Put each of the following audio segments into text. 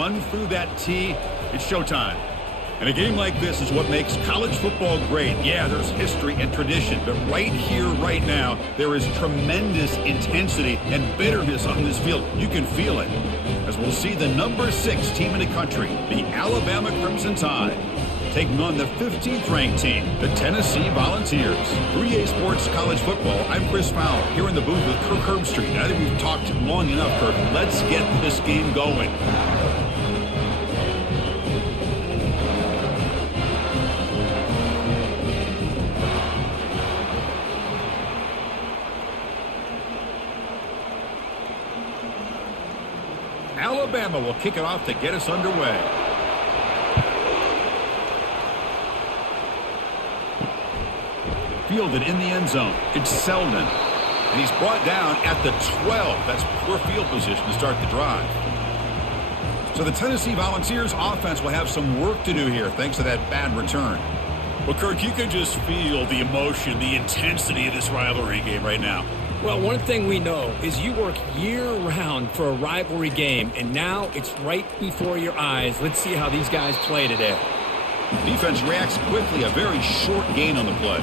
run through that tee, it's showtime. And a game like this is what makes college football great. Yeah, there's history and tradition, but right here, right now, there is tremendous intensity and bitterness on this field. You can feel it. As we'll see the number 6 team in the country, the Alabama Crimson Tide, taking on the 15th ranked team, the Tennessee Volunteers. 3A Sports College Football, I'm Chris Fowler, here in the booth with Kirk Herbstreit. I think we've talked long enough, Kirk. Let's get this game going. Alabama will kick it off to get us underway. Fielded in the end zone. It's Selden. And he's brought down at the 12. That's poor field position to start the drive. So the Tennessee Volunteers offense will have some work to do here thanks to that bad return. Well, Kirk, you can just feel the emotion, the intensity of this rivalry game right now. Well, one thing we know is you work year-round for a rivalry game, and now it's right before your eyes. Let's see how these guys play today. Defense reacts quickly, a very short gain on the play.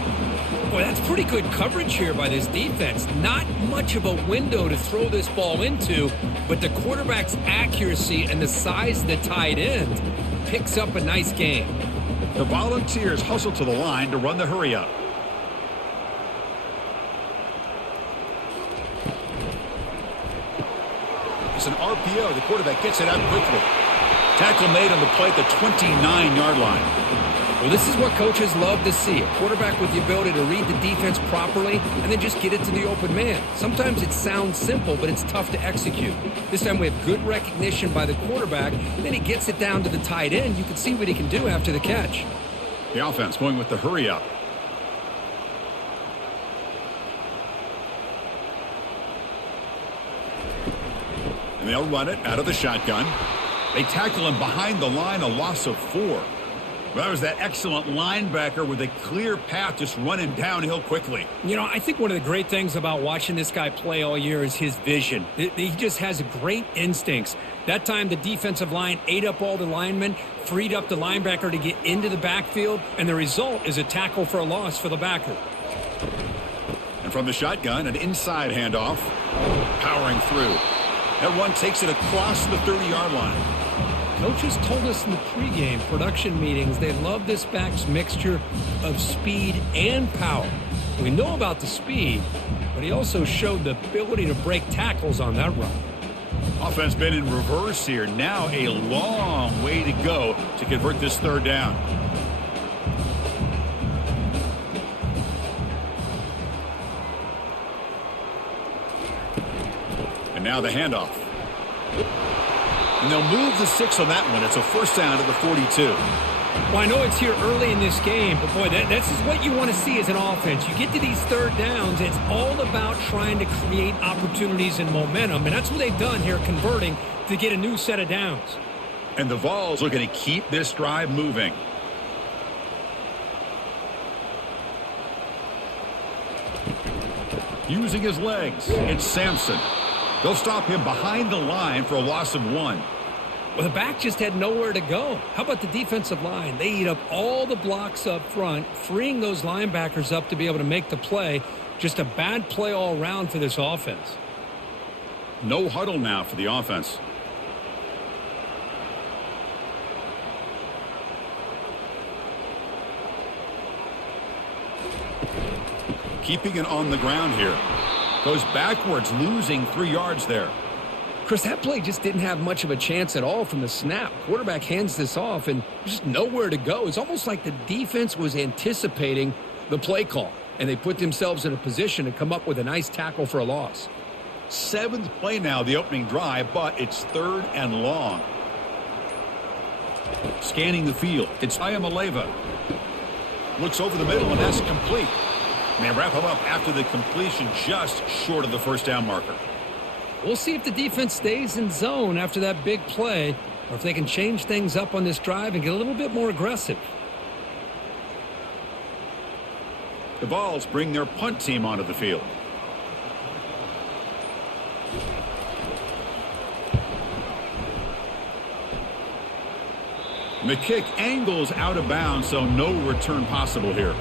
Boy, that's pretty good coverage here by this defense. Not much of a window to throw this ball into, but the quarterback's accuracy and the size of the tight end picks up a nice gain. The Volunteers hustle to the line to run the hurry-up. It's an RPO. The quarterback gets it out quickly. Tackle made on the play at the 29-yard line. Well, this is what coaches love to see. A quarterback with the ability to read the defense properly and then just get it to the open man. Sometimes it sounds simple, but it's tough to execute. This time we have good recognition by the quarterback. Then he gets it down to the tight end. You can see what he can do after the catch. The offense going with the hurry-up. And they'll run it out of the shotgun. They tackle him behind the line, a loss of 4. Well, that was that excellent linebacker with a clear path just running downhill quickly. You know, I think one of the great things about watching this guy play all year is his vision. He just has great instincts. That time the defensive line ate up all the linemen, freed up the linebacker to get into the backfield, and the result is a tackle for a loss for the backer. And from the shotgun, an inside handoff, powering through. That run takes it across the 30-yard line. Coaches told us in the pregame production meetings they love this back's mixture of speed and power. We know about the speed, but he also showed the ability to break tackles on that run. Offense been in reverse here. Now a long way to go to convert this third down. And now the handoff. And they'll move the 6 on that one. It's a first down to the 42. Well, I know it's here early in this game, but boy, this is what you want to see as an offense. You get to these third downs, it's all about trying to create opportunities and momentum, and that's what they've done here, converting to get a new set of downs. And the Vols are going to keep this drive moving. Using his legs, it's Sampson. They'll stop him behind the line for a loss of 1. Well, the back just had nowhere to go. How about the defensive line? They eat up all the blocks up front, freeing those linebackers up to be able to make the play. Just a bad play all around for this offense. No huddle now for the offense. Keeping it on the ground here. Goes backwards, losing 3 yards there. Chris, that play just didn't have much of a chance at all from the snap. Quarterback hands this off and just nowhere to go. It's almost like the defense was anticipating the play call, and they put themselves in a position to come up with a nice tackle for a loss. 7th play now, the opening drive, but it's 3rd and long. Scanning the field, it's Ayamaleva. Looks over the middle, and that's complete. And they wrap him up after the completion, just short of the first down marker. We'll see if the defense stays in zone after that big play, or if they can change things up on this drive and get a little bit more aggressive. The Vols bring their punt team onto the field. And the kick angles out of bounds, so no return possible here.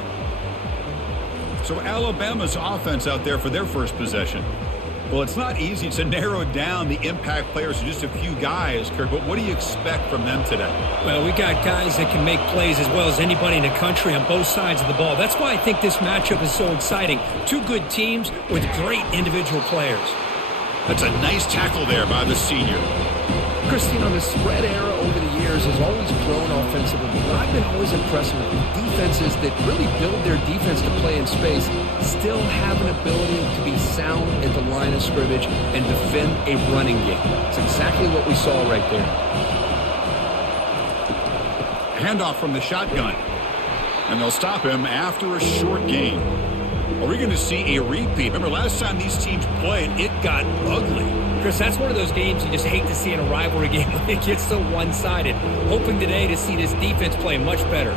So Alabama's offense out there for their first possession. Well, it's not easy to narrow down the impact players to just a few guys, Kirk, but what do you expect from them today? Well, we got guys that can make plays as well as anybody in the country on both sides of the ball. That's why I think this matchup is so exciting. Two good teams with great individual players. That's a nice tackle there by the senior. Christine, the spread era over the years has always grown offensively, but I've been always impressed with defenses that really build their defense to play in space, still have an ability to be sound at the line of scrimmage and defend a running game. It's exactly what we saw right there. Handoff from the shotgun, and they'll stop him after a short gain. Are we going to see a repeat? Remember, last time these teams played, it got ugly. Chris, that's one of those games you just hate to see in a rivalry game when it gets so one-sided. Hoping today to see this defense play much better.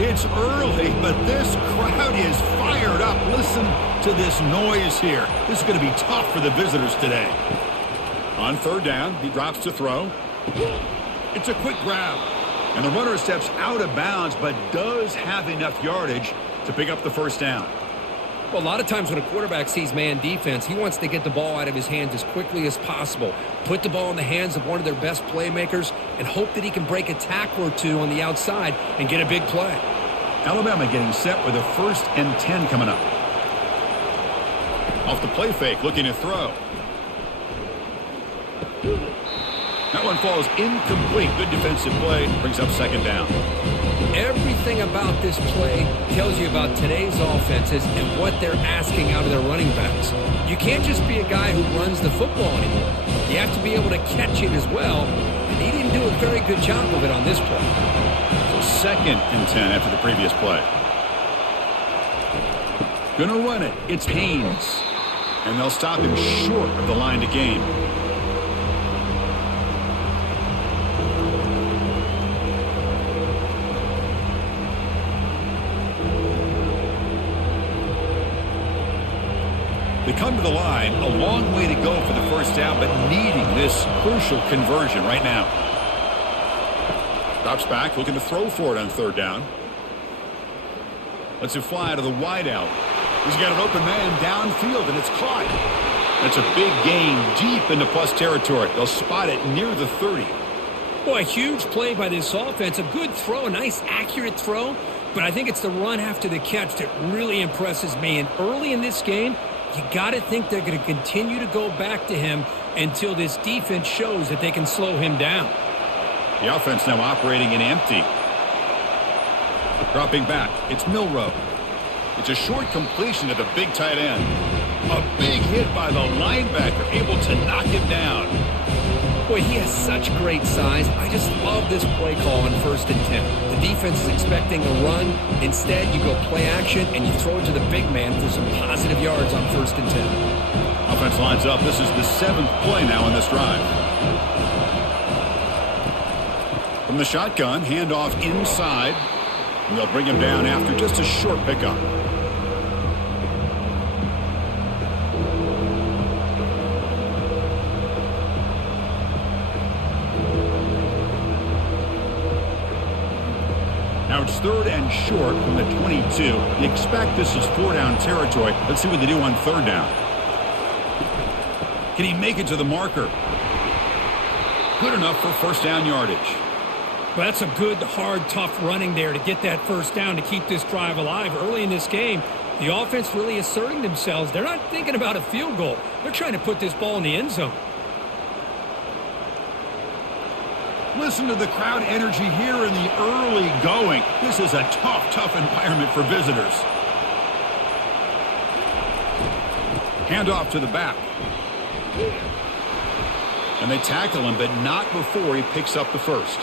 It's early, but this crowd is fired up. Listen to this noise here. This is going to be tough for the visitors today. On third down, he drops to throw. It's a quick grab. And the runner steps out of bounds, but does have enough yardage to pick up the first down. Well, a lot of times when a quarterback sees man defense, he wants to get the ball out of his hands as quickly as possible, put the ball in the hands of one of their best playmakers, and hope that he can break a tackle or two on the outside and get a big play. Alabama getting set with a 1st and 10 coming up. Off the play fake, looking to throw. That one falls incomplete. Good defensive play. Brings up second down. Everything about this play tells you about today's offenses and what they're asking out of their running backs. You can't just be a guy who runs the football anymore. You have to be able to catch it as well, and he didn't do a very good job of it on this play. So 2nd and 10 after the previous play. Gonna run it. It's Haynes. And they'll stop him short of the line to gain. They come to the line, a long way to go for the first down, but needing this crucial conversion right now. Drops back, looking to throw for it on third down. Lets it fly to the wideout. He's got an open man downfield, and it's caught. That's a big gain deep into plus territory. They'll spot it near the 30. Boy, a huge play by this offense. A good throw, a nice accurate throw, but I think it's the run after the catch that really impresses me. And early in this game, you got to think they're going to continue to go back to him until this defense shows that they can slow him down. The offense now operating in empty. Dropping back, it's Milroe. It's a short completion to the big tight end. A big hit by the linebacker, able to knock him down. Boy, he has such great size. I just love this play call on 1st and 10. The defense is expecting a run. Instead, you go play action, and you throw it to the big man for some positive yards on 1st and 10. Offense lines up. This is the 7th play now in this drive. From the shotgun, handoff inside. And they'll bring him down after just a short pickup. Now it's 3rd and short from the 22. You expect this is 4-down territory. Let's see what they do on 3rd down. Can he make it to the marker? Good enough for 1st down yardage. But that's a good, hard, tough running there to get that 1st down to keep this drive alive. Early in this game, the offense really asserting themselves. They're not thinking about a field goal. They're trying to put this ball in the end zone. Listen to the crowd energy here in the early going. This is a tough environment for visitors. Handoff to the back. And they tackle him, but not before he picks up the 1st.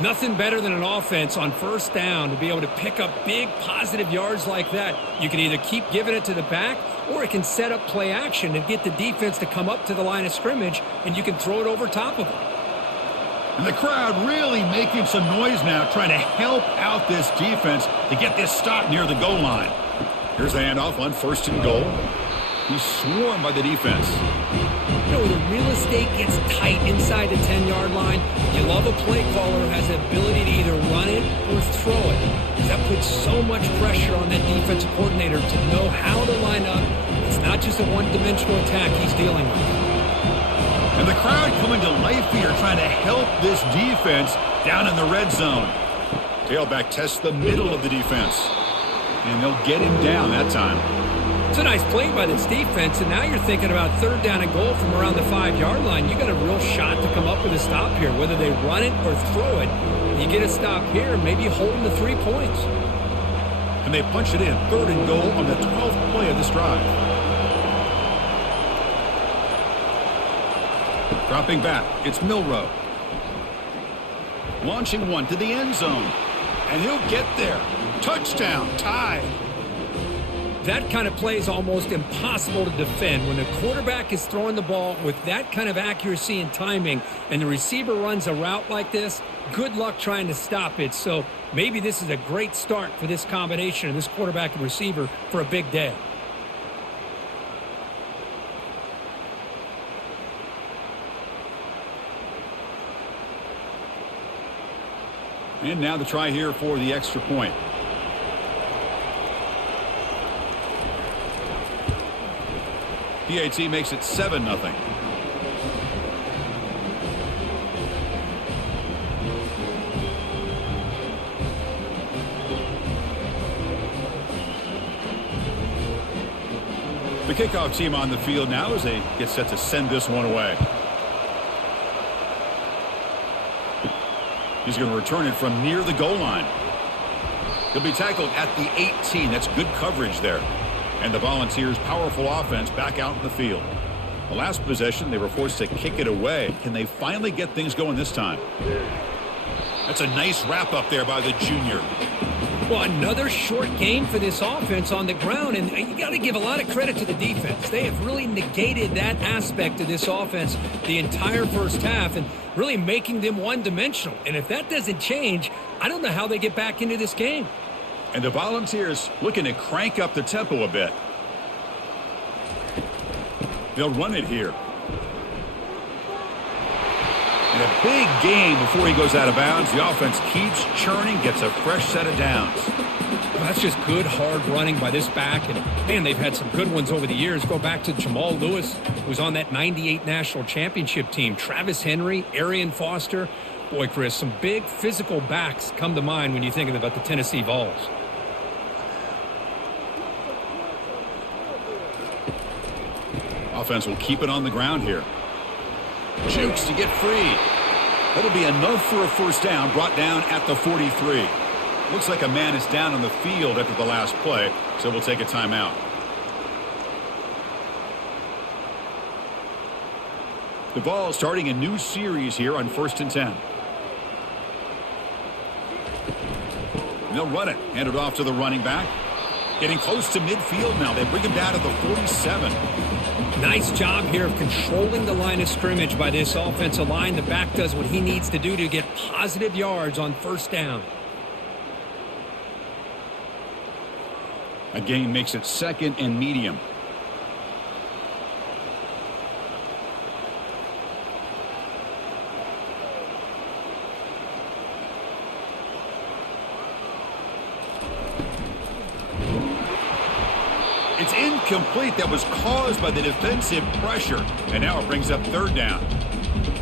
Nothing better than an offense on 1st down to be able to pick up big positive yards like that. You can either keep giving it to the back, or it can set up play action and get the defense to come up to the line of scrimmage, and you can throw it over top of them. And the crowd really making some noise now, trying to help out this defense to get this stop near the goal line. Here's the handoff on 1st and goal. He's swarmed by the defense. You know, when the real estate gets tight inside the 10-yard line, you love a play caller who has the ability to either run it or throw it. That puts so much pressure on that defensive coordinator to know how to line up. It's not just a one-dimensional attack he's dealing with. And the crowd coming to life here, trying to help this defense down in the red zone. Tailback tests the middle of the defense. And they'll get him down that time. It's a nice play by this defense, and now you're thinking about third down and goal from around the 5-yard line. You got a real shot to come up with a stop here, whether they run it or throw it. You get a stop here, maybe holding the 3 points. And they punch it in, third and goal on the 12th play of this drive. Dropping back, it's Milroe. Launching one to the end zone. And he'll get there. Touchdown, tied. That kind of play is almost impossible to defend. When the quarterback is throwing the ball with that kind of accuracy and timing, and the receiver runs a route like this, good luck trying to stop it. So maybe this is a great start for this combination of this quarterback and receiver for a big day. And now the try here for the extra point. PAT makes it 7-0. The kickoff team on the field now as they get set to send this one away. He's going to return it from near the goal line. He'll be tackled at the 18. That's good coverage there. And the Volunteers' powerful offense back out in the field. The last possession, they were forced to kick it away. Can they finally get things going this time? That's a nice wrap up there by the junior. Well, another short game for this offense on the ground, and you got to give a lot of credit to the defense. They have really negated that aspect of this offense the entire first half and really making them one-dimensional. And if that doesn't change, I don't know how they get back into this game. And the Volunteers looking to crank up the tempo a bit. They'll run it here. And a big gain before he goes out of bounds. The offense keeps churning, gets a fresh set of downs. Well, that's just good, hard running by this back. And, man, they've had some good ones over the years. Go back to Jamal Lewis, who was on that 98 national championship team. Travis Henry, Arian Foster. Boy, Chris, some big physical backs come to mind when you're thinking about the Tennessee Vols. Offense will keep it on the ground here. Jukes to get free. That'll be enough for a first down, brought down at the 43. Looks like a man is down on the field after the last play, so we'll take a timeout. The Vols starting a new series here on 1st and 10. And they'll run it. Hand it off to the running back. Getting close to midfield now. They bring him down to the 47. Nice job here of controlling the line of scrimmage by this offensive line. The back does what he needs to do to get positive yards on first down. A gain makes it 2nd and medium. It's incomplete. That was caused by the defensive pressure. And now it brings up 3rd down.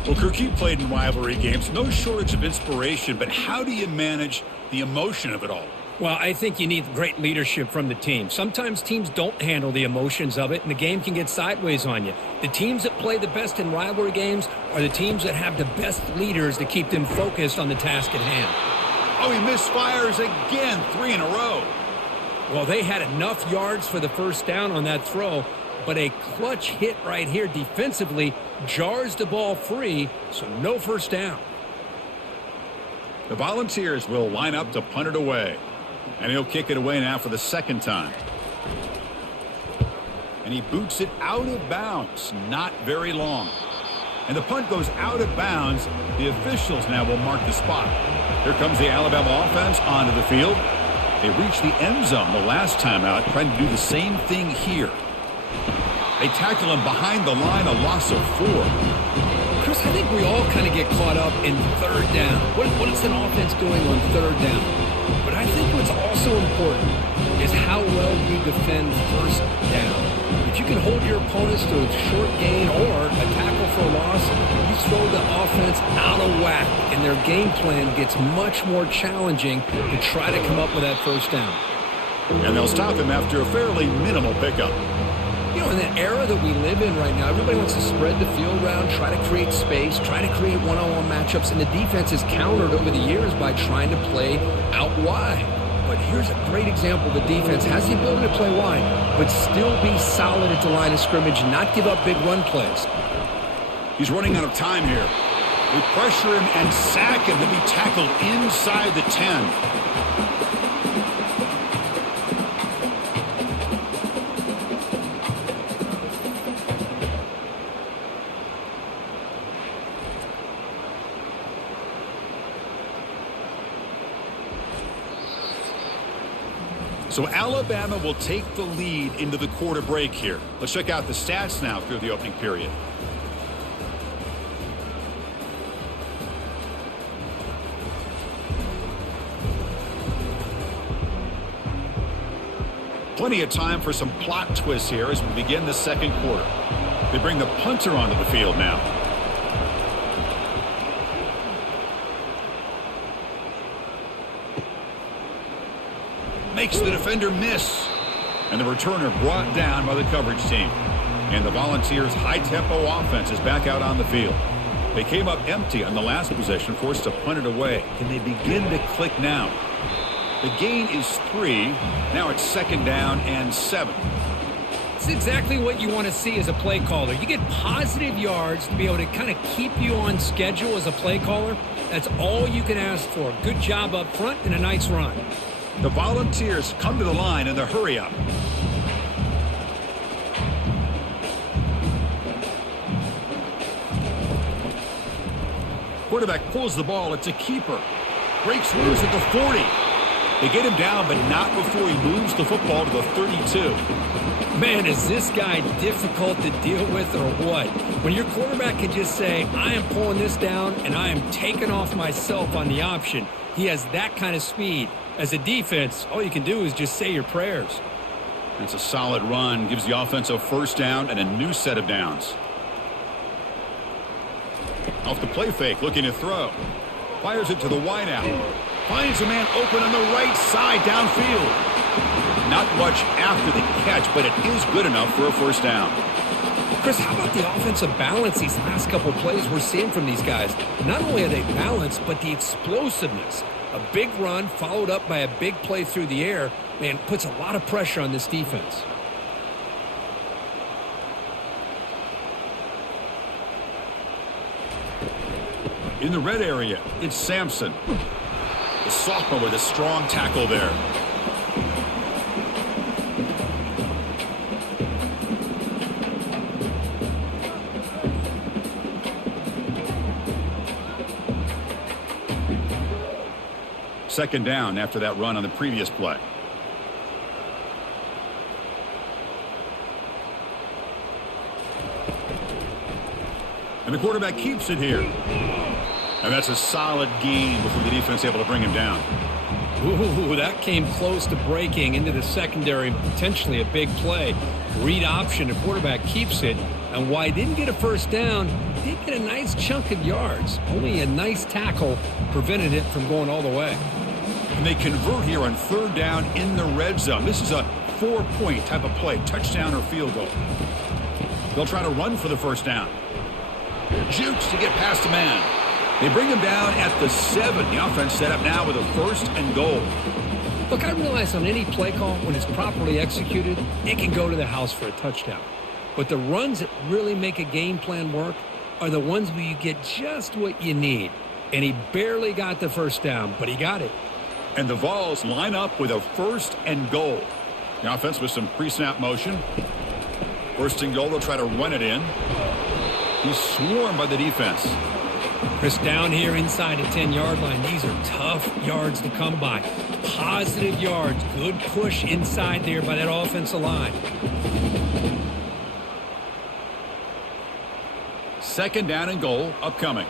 Well, Kirk, you played in rivalry games. No shortage of inspiration, but how do you manage the emotion of it all? Well, I think you need great leadership from the team. Sometimes teams don't handle the emotions of it, and the game can get sideways on you. The teams that play the best in rivalry games are the teams that have the best leaders to keep them focused on the task at hand. Oh, he misfires again, 3 in a row. Well, they had enough yards for the first down on that throw, but a clutch hit right here defensively jars the ball free, so no first down. The Volunteers will line up to punt it away. And he'll kick it away now for the 2nd time. And he boots it out of bounds. Not very long. And the punt goes out of bounds. The officials now will mark the spot. Here comes the Alabama offense onto the field. They reached the end zone the last time out, trying to do the same thing here. They tackle him behind the line, a loss of 4. Chris, I think we all kind of get caught up in third down. What is an offense doing on third down? But I think what's also important is how well you defend first down. If you can hold your opponents to a short gain or a tackle for a loss, you throw the offense out of whack, and their game plan gets much more challenging to try to come up with that first down. And they'll stop him after a fairly minimal pickup. You know, in the era that we live in right now, everybody wants to spread the field around, try to create space, try to create one-on-one matchups, and the defense is countered over the years by trying to play out wide. But here's a great example. The defense has the ability to play wide, but still be solid at the line of scrimmage, not give up big run plays. He's running out of time here. They pressure him and sack him to be tackled inside the 10. So Alabama will take the lead into the quarter break here. Let's check out the stats now through the opening period. Plenty of time for some plot twists here as we begin the second quarter. They bring the punter onto the field now. Makes the defender miss. And the returner brought down by the coverage team. And the Volunteers' high-tempo offense is back out on the field. They came up empty on the last possession, forced to punt it away. Can they begin to click now? The gain is 3. Now it's 2nd down and 7. It's exactly what you want to see as a play caller. You get positive yards to be able to kind of keep you on schedule as a play caller. That's all you can ask for. Good job up front and a nice run. The Volunteers come to the line in the hurry-up. Quarterback pulls the ball. It's a keeper. Breaks loose at the 40. They get him down, but not before he moves the football to the 32. Man, is this guy difficult to deal with or what? When your quarterback can just say, I am pulling this down and I am taking off myself on the option. He has that kind of speed. As a defense, all you can do is just say your prayers. That's a solid run. Gives the offense a first down and a new set of downs. Off the play fake, looking to throw. Fires it to the wideout. Finds a man open on the right side downfield. Not much after the catch, but it is good enough for a first down. Chris, how about the offensive balance these last couple plays we're seeing from these guys? Not only are they balanced, but the explosiveness. A big run followed up by a big play through the air, man, puts a lot of pressure on this defense. In the red area, it's Sampson. The sophomore with a strong tackle there. Second down after that run on the previous play. And the quarterback keeps it here. And that's a solid gain before the defense able to bring him down. Ooh, that came close to breaking into the secondary, potentially a big play. Read option, the quarterback keeps it. And while he didn't get a first down, he did get a nice chunk of yards. Only a nice tackle prevented it from going all the way. And they convert here on third down in the red zone. This is a 4-point type of play, touchdown or field goal. They'll try to run for the first down. Jukes to get past the man. They bring him down at the 7. The offense set up now with a first and goal. Look, I realize on any play call, when it's properly executed, it can go to the house for a touchdown. But the runs that really make a game plan work are the ones where you get just what you need. And he barely got the first down, but he got it. And the Vols line up with a first and goal. The offense with some pre-snap motion. First and goal, they'll try to run it in. He's swarmed by the defense. Chris, down here inside the 10-yard line, these are tough yards to come by. Positive yards, good push inside there by that offensive line. Second down and goal upcoming.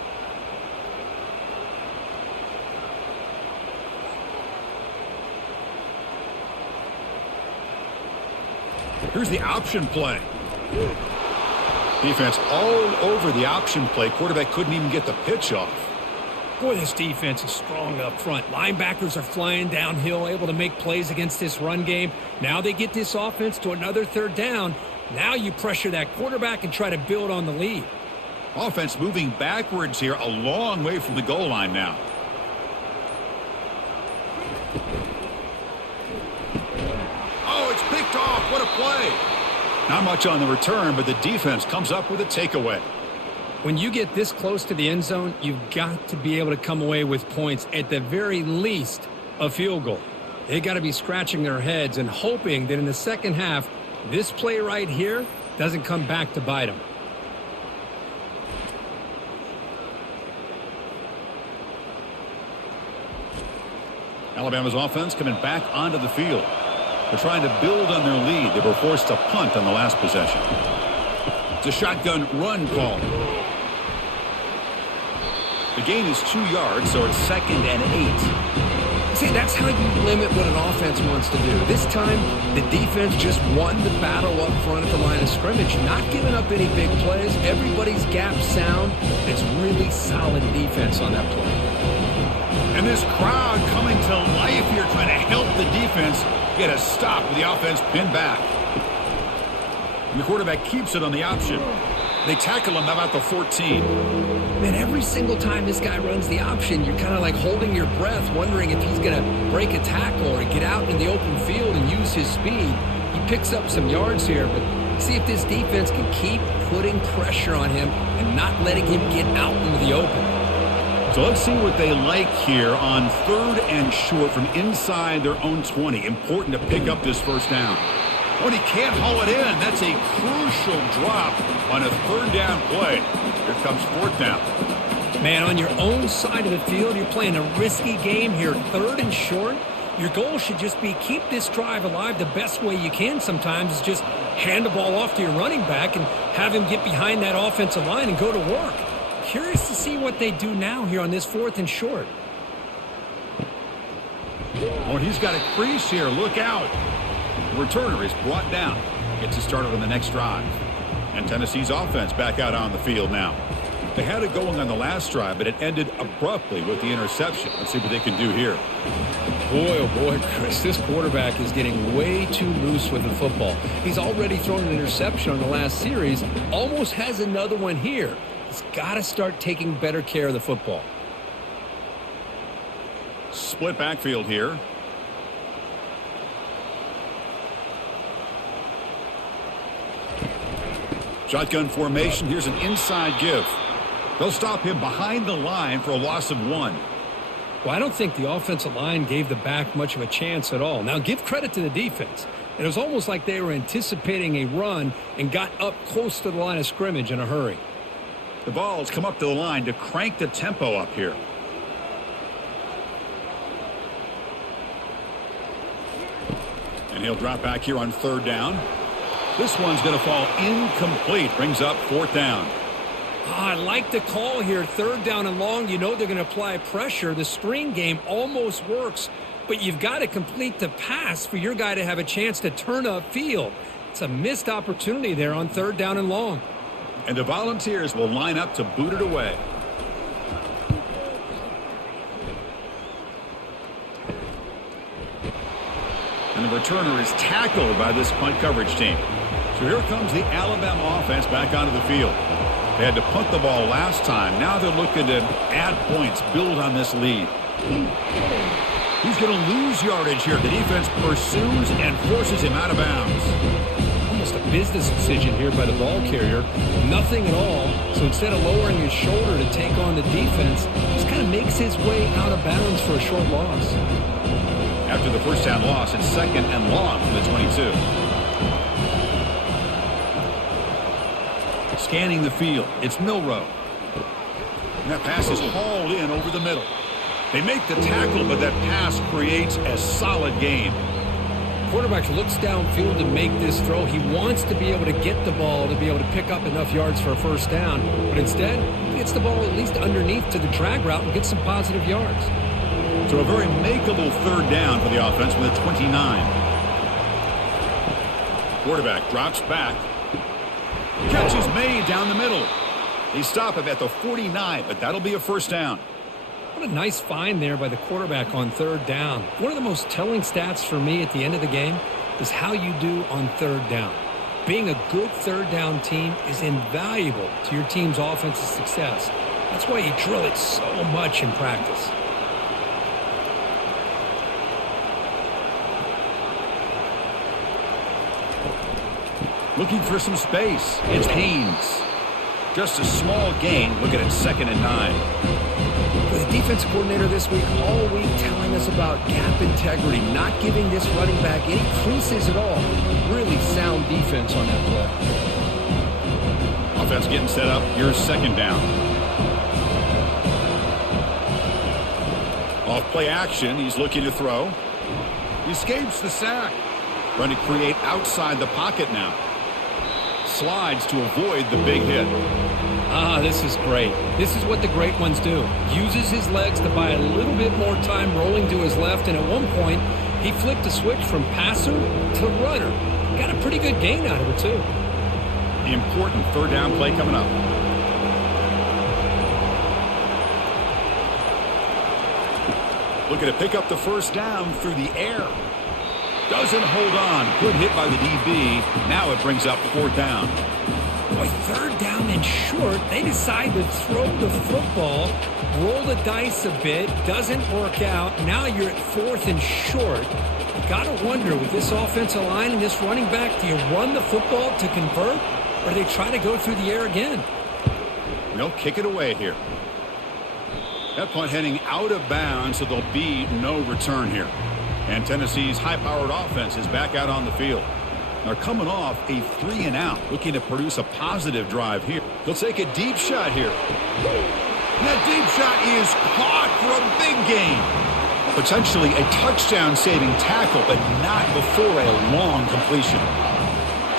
Here's the option play. Defense all over the option play. Quarterback couldn't even get the pitch off. Boy, this defense is strong up front. Linebackers are flying downhill, able to make plays against this run game. Now they get this offense to another third down. Now you pressure that quarterback and try to build on the lead. Offense moving backwards here, a long way from the goal line now. Oh, it's picked off. What a play. Not much on the return, but the defense comes up with a takeaway. When you get this close to the end zone, you've got to be able to come away with points, at the very least, a field goal. They got to be scratching their heads and hoping that in the second half, this play right here doesn't come back to bite them. Alabama's offense coming back onto the field. They're trying to build on their lead. They were forced to punt on the last possession. It's a shotgun run call. The gain is 2 yards, so it's 2nd and 8. See, that's how you limit what an offense wants to do. This time, the defense just won the battle up front at the line of scrimmage, not giving up any big plays. Everybody's gap sound. It's really solid defense on that play. And this crowd coming to life here, trying to help the defense get a stop with the offense pinned back. And the quarterback keeps it on the option. They tackle him about the 14. Man, every single time this guy runs the option, you're kind of like holding your breath, wondering if he's going to break a tackle or get out in the open field and use his speed. He picks up some yards here, but see if this defense can keep putting pressure on him and not letting him get out into the open. So let's see what they like here on 3rd and short from inside their own 20. Important to pick up this first down. Oh, and he can't haul it in. That's a crucial drop on a 3rd down play. Here comes 4th down. Man, on your own side of the field, you're playing a risky game here. 3rd and short. Your goal should just be keep this drive alive the best way you can sometimes is just hand the ball off to your running back and have him get behind that offensive line and go to work. Curious to see what they do now here on this 4th and short. Oh, he's got a crease here. Look out. The returner is brought down. Gets it started on the next drive. And Tennessee's offense back out on the field now. They had it going on the last drive, but it ended abruptly with the interception. Let's see what they can do here. Boy, oh boy, Chris, this quarterback is getting way too loose with the football. He's already thrown an interception on the last series. Almost has another one here. He's got to start taking better care of the football. Split backfield here. Shotgun formation. Here's an inside give. They'll stop him behind the line for a loss of 1. Well, I don't think the offensive line gave the back much of a chance at all. Now, give credit to the defense. It was almost like they were anticipating a run and got up close to the line of scrimmage in a hurry. The ball's come up to the line to crank the tempo up here. And he'll drop back here on 3rd down. This one's going to fall incomplete. Brings up 4th down. I like the call here. 3rd down and long. You know they're going to apply pressure. The screen game almost works, but you've got to complete the pass for your guy to have a chance to turn upfield. It's a missed opportunity there on 3rd down and long. And the Volunteers will line up to boot it away. And the returner is tackled by this punt coverage team. So here comes the Alabama offense back onto the field. They had to punt the ball last time. Now they're looking to add points, build on this lead. He's going to lose yardage here. The defense pursues and forces him out of bounds. Almost a business decision here by the ball carrier. Nothing at all. So instead of lowering his shoulder to take on the defense, just kind of makes his way out of bounds for a short loss. After the first down loss, it's 2nd and long from the 22. Scanning the field, it's Milroe. And that pass is hauled in over the middle. They make the tackle, but that pass creates a solid gain. Quarterback looks downfield to make this throw. He wants to be able to get the ball to be able to pick up enough yards for a first down. But instead, he gets the ball at least underneath to the drag route and gets some positive yards. So a very makeable third down for the offense with a 29. Quarterback drops back. Catch is made down the middle. They stop him at the 49, but that'll be a first down. What a nice find there by the quarterback on third down. One of the most telling stats for me at the end of the game is how you do on third down. Being a good third down team is invaluable to your team's offensive success. That's why you drill it so much in practice. Looking for some space. It's Haynes. Just a small gain. Looking at 2nd and 9. The defense coordinator this week all week telling us about gap integrity, not giving this running back any creases at all. Really sound defense on that play. Offense getting set up. Here's 2nd down. Off play action. He's looking to throw. He escapes the sack. Trying to create outside the pocket now. Slides to avoid the big hit. This is great. This is what the great ones do. Uses his legs to buy a little bit more time rolling to his left, and at one point, he flipped a switch from passer to runner. Got a pretty good gain out of it, too. The important third down play coming up. Looking to pick up the first down through the air. Doesn't hold on. Good hit by the DB. Now it brings up 4th down. Boy, third down and short. They decide to throw the football, roll the dice a bit. Doesn't work out. Now you're at 4th and short. You got to wonder, with this offensive line and this running back, do you run the football to convert, or do they try to go through the air again? They'll kick it away here. That punt heading out of bounds, so there'll be no return here. And Tennessee's high-powered offense is back out on the field. They're coming off a 3-and-out, looking to produce a positive drive here. They'll take a deep shot here. That deep shot is caught for a big gain. Potentially a touchdown-saving tackle, but not before a long completion.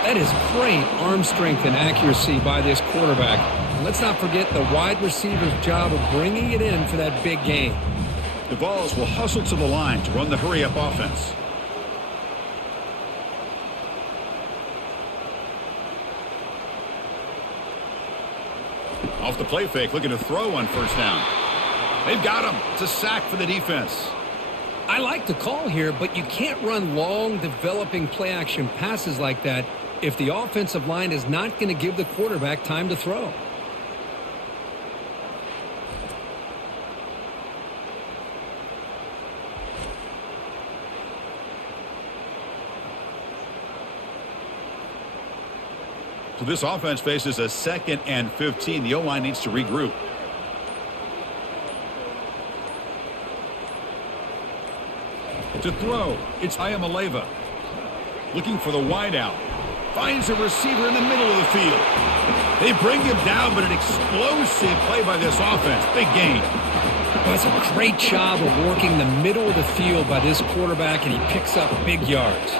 That is great arm strength and accuracy by this quarterback. And let's not forget the wide receiver's job of bringing it in for that big gain. The Vols will hustle to the line to run the hurry-up offense. Off the play fake, looking to throw on first down. They've got him. It's a sack for the defense. I like the call here, but you can't run long, developing play-action passes like that if the offensive line is not going to give the quarterback time to throw. So this offense faces a 2nd and 15. The O-line needs to regroup. To throw, it's Iamaleava. Looking for the wideout. Finds a receiver in the middle of the field. They bring him down, but an explosive play by this offense. Big gain. Well, it's a great job of working the middle of the field by this quarterback, and he picks up big yards.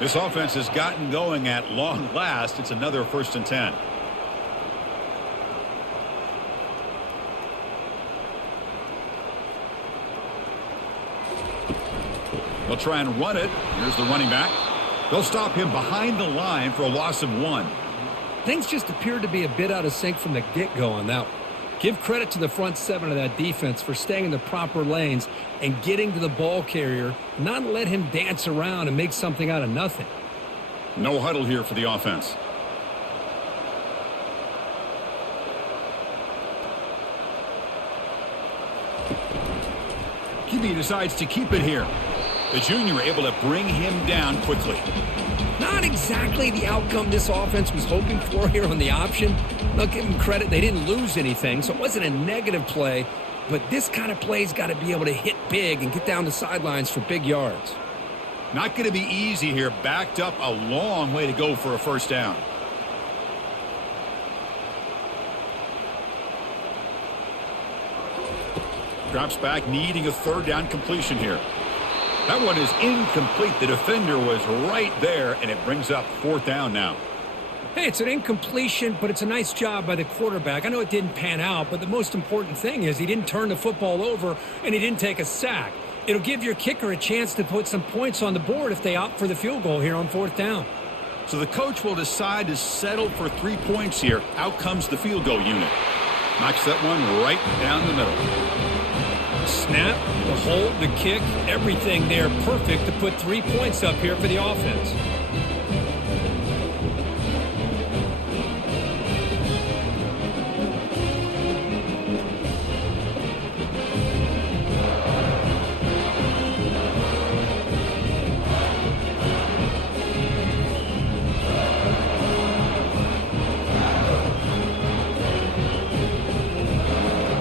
This offense has gotten going at long last. It's another 1st and 10. They'll try and run it. Here's the running back. They'll stop him behind the line for a loss of 1. Things just appeared to be a bit out of sync from the get-go on that one. Give credit to the front 7 of that defense for staying in the proper lanes and getting to the ball carrier, not let him dance around and make something out of nothing. No huddle here for the offense. QB decides to keep it here. The junior able to bring him down quickly. Not exactly the outcome this offense was hoping for here on the option. I'll give them credit. They didn't lose anything, so it wasn't a negative play. But this kind of play's got to be able to hit big and get down the sidelines for big yards. Not going to be easy here. Backed up a long way to go for a first down. Drops back, needing a third down completion here. That one is incomplete. The defender was right there, and it brings up fourth down now. Hey, it's an incompletion, but it's a nice job by the quarterback. I know it didn't pan out, but the most important thing is he didn't turn the football over, and he didn't take a sack. It'll give your kicker a chance to put some points on the board if they opt for the field goal here on fourth down. So the coach will decide to settle for 3 points here. Out comes the field goal unit. Knocks that one right down the middle. Snap, the hold, the kick, everything there perfect to put 3 points up here for the offense.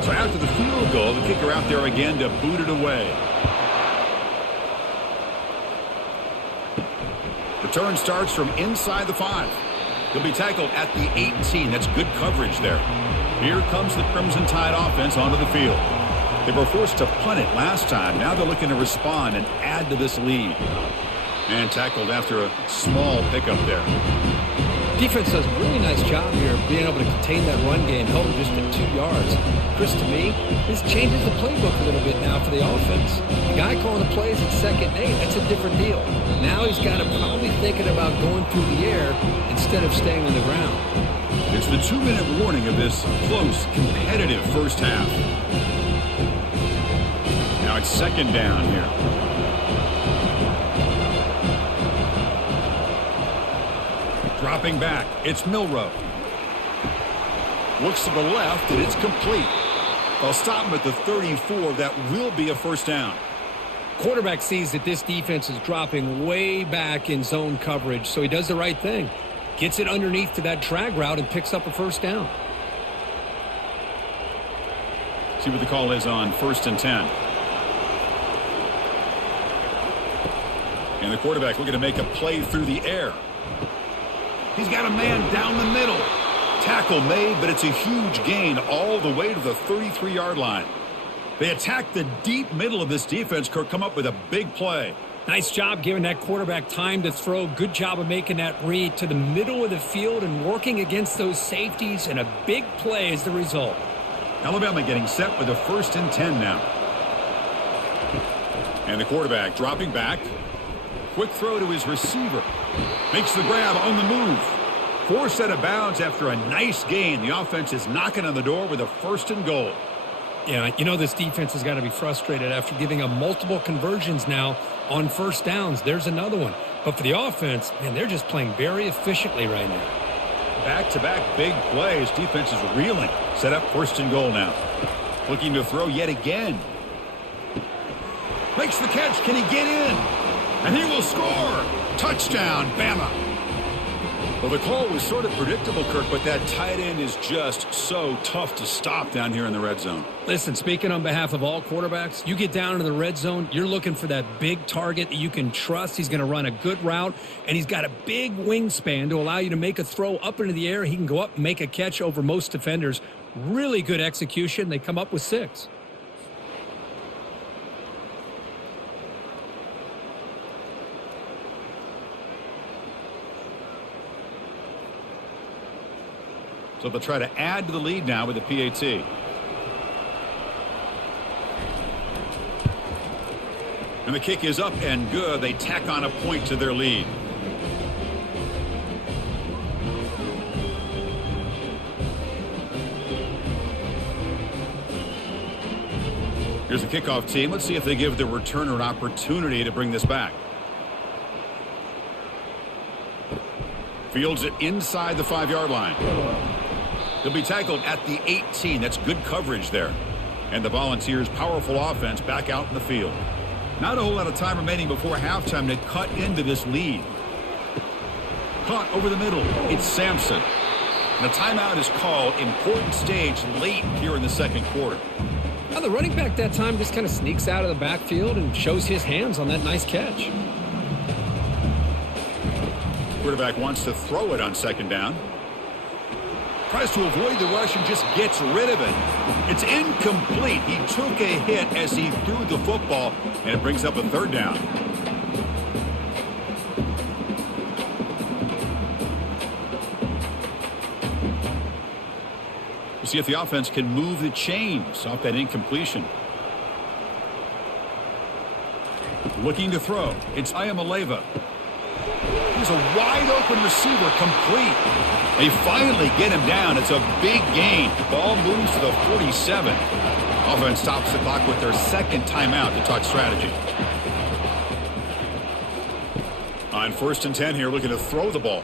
After the field goal, the kicker out there again to boot it away. Return starts from inside the 5. He'll be tackled at the 18. That's good coverage there. Here comes the Crimson Tide offense onto the field. They were forced to punt it last time. Now they're looking to respond and add to this lead. And tackled after a small pickup there. Defense does a really nice job here being able to contain that run game, held just at 2 yards. Chris, to me, this changes the playbook a little bit now for the offense. The guy calling the plays at 2nd and 8, that's a different deal. Now he's got to probably thinking about going through the air instead of staying on the ground. It's the 2-minute warning of this close, competitive first half. Now it's 2nd down here. Dropping back, it's Milroe. Looks to the left, and it's complete. They'll stop him at the 34. That will be a first down. Quarterback sees that this defense is dropping way back in zone coverage, so he does the right thing. Gets it underneath to that drag route and picks up a first down. See what the call is on 1st and 10. And the quarterback looking to make a play through the air. He's got a man down the middle. Tackle made, but it's a huge gain all the way to the 33-yard line. They attack the deep middle of this defense, Kirk, come up with a big play. Nice job giving that quarterback time to throw. Good job of making that read to the middle of the field and working against those safeties, and a big play is the result. Alabama getting set with a 1st and 10 now. And the quarterback dropping back. Quick throw to his receiver. Makes the grab on the move. Forced out of bounds after a nice gain. The offense is knocking on the door with a 1st and goal. Yeah, you know this defense has got to be frustrated after giving up multiple conversions now on first downs. There's another one. But for the offense, man, they're just playing very efficiently right now. Back-to-back big plays. Defense is reeling. Set up 1st and goal now. Looking to throw yet again. Makes the catch. Can he get in? And he will score. Touchdown, Bama. Well, the call was sort of predictable, Kirk, but that tight end is just so tough to stop down here in the red zone. Listen, speaking on behalf of all quarterbacks, you get down into the red zone, you're looking for that big target that you can trust. He's going to run a good route, and he's got a big wingspan to allow you to make a throw up into the air. He can go up and make a catch over most defenders. Really good execution. They come up with 6. So they'll try to add to the lead now with the PAT. And the kick is up and good. They tack on a point to their lead. Here's the kickoff team. Let's see if they give the returner an opportunity to bring this back. Fields it inside the 5-yard line. He'll be tackled at the 18. That's good coverage there. And the Volunteers' powerful offense back out in the field. Not a whole lot of time remaining before halftime to cut into this lead. Caught over the middle. It's Sampson. And a timeout is called. Important stage late here in the 2nd quarter. Now the running back that time just kind of sneaks out of the backfield and shows his hands on that nice catch. Quarterback wants to throw it on 2nd down. Tries to avoid the rush and just gets rid of it. It's incomplete. He took a hit as he threw the football, and it brings up a third down. We'll see if the offense can move the chains off that incompletion. Looking to throw. It's Iamaleava. Here's a wide-open receiver, complete. They finally get him down. It's a big gain. Ball moves to the 47. Offense stops the clock with their second timeout to talk strategy. On 1st and 10 here, looking to throw the ball.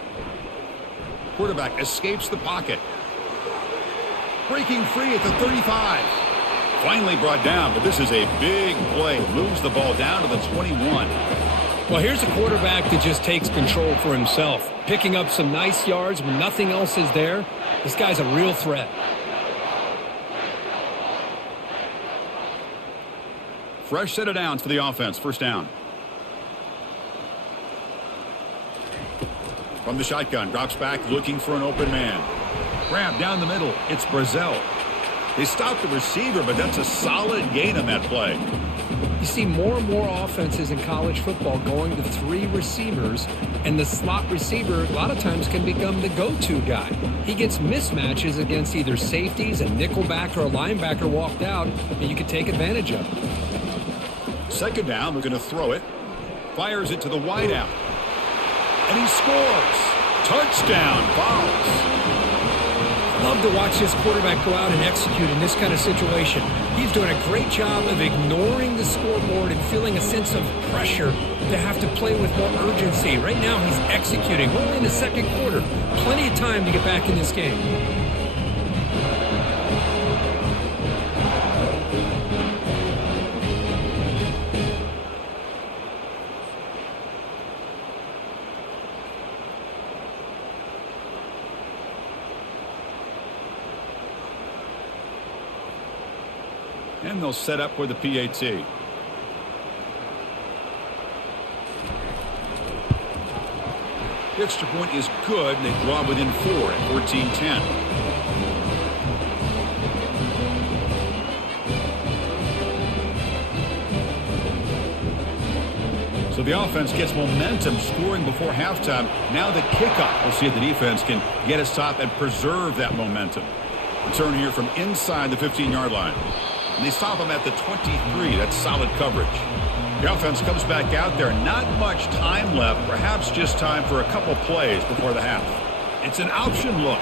Quarterback escapes the pocket. Breaking free at the 35. Finally brought down, but this is a big play. Moves the ball down to the 21. Well, here's a quarterback that just takes control for himself. Picking up some nice yards when nothing else is there. This guy's a real threat. Fresh set of downs for the offense. First down. From the shotgun, drops back looking for an open man. Grab down the middle. It's Brazzell. They stopped the receiver, but that's a solid gain on that play. You see more and more offenses in college football going to 3 receivers, and the slot receiver a lot of times can become the go-to guy. He gets mismatches against either safeties, a nickelback, or a linebacker walked out, and you can take advantage of it. Second down, we're going to throw it. Fires it to the wideout. And he scores. Touchdown, Vols. Love to watch this quarterback go out and execute in this kind of situation. He's doing a great job of ignoring the scoreboard and feeling a sense of pressure to have to play with more urgency. Right now, he's executing. We're only in the second quarter. Plenty of time to get back in this game. And they'll set up for the PAT. The extra point is good, and they draw within 4 at 14-10. So the offense gets momentum, scoring before halftime. Now the kickoff. We'll see if the defense can get a stop and preserve that momentum. Return here from inside the 15-yard line. And they stop him at the 23. That's solid coverage. The offense comes back out there. Not much time left. Perhaps just time for a couple plays before the half. It's an option look.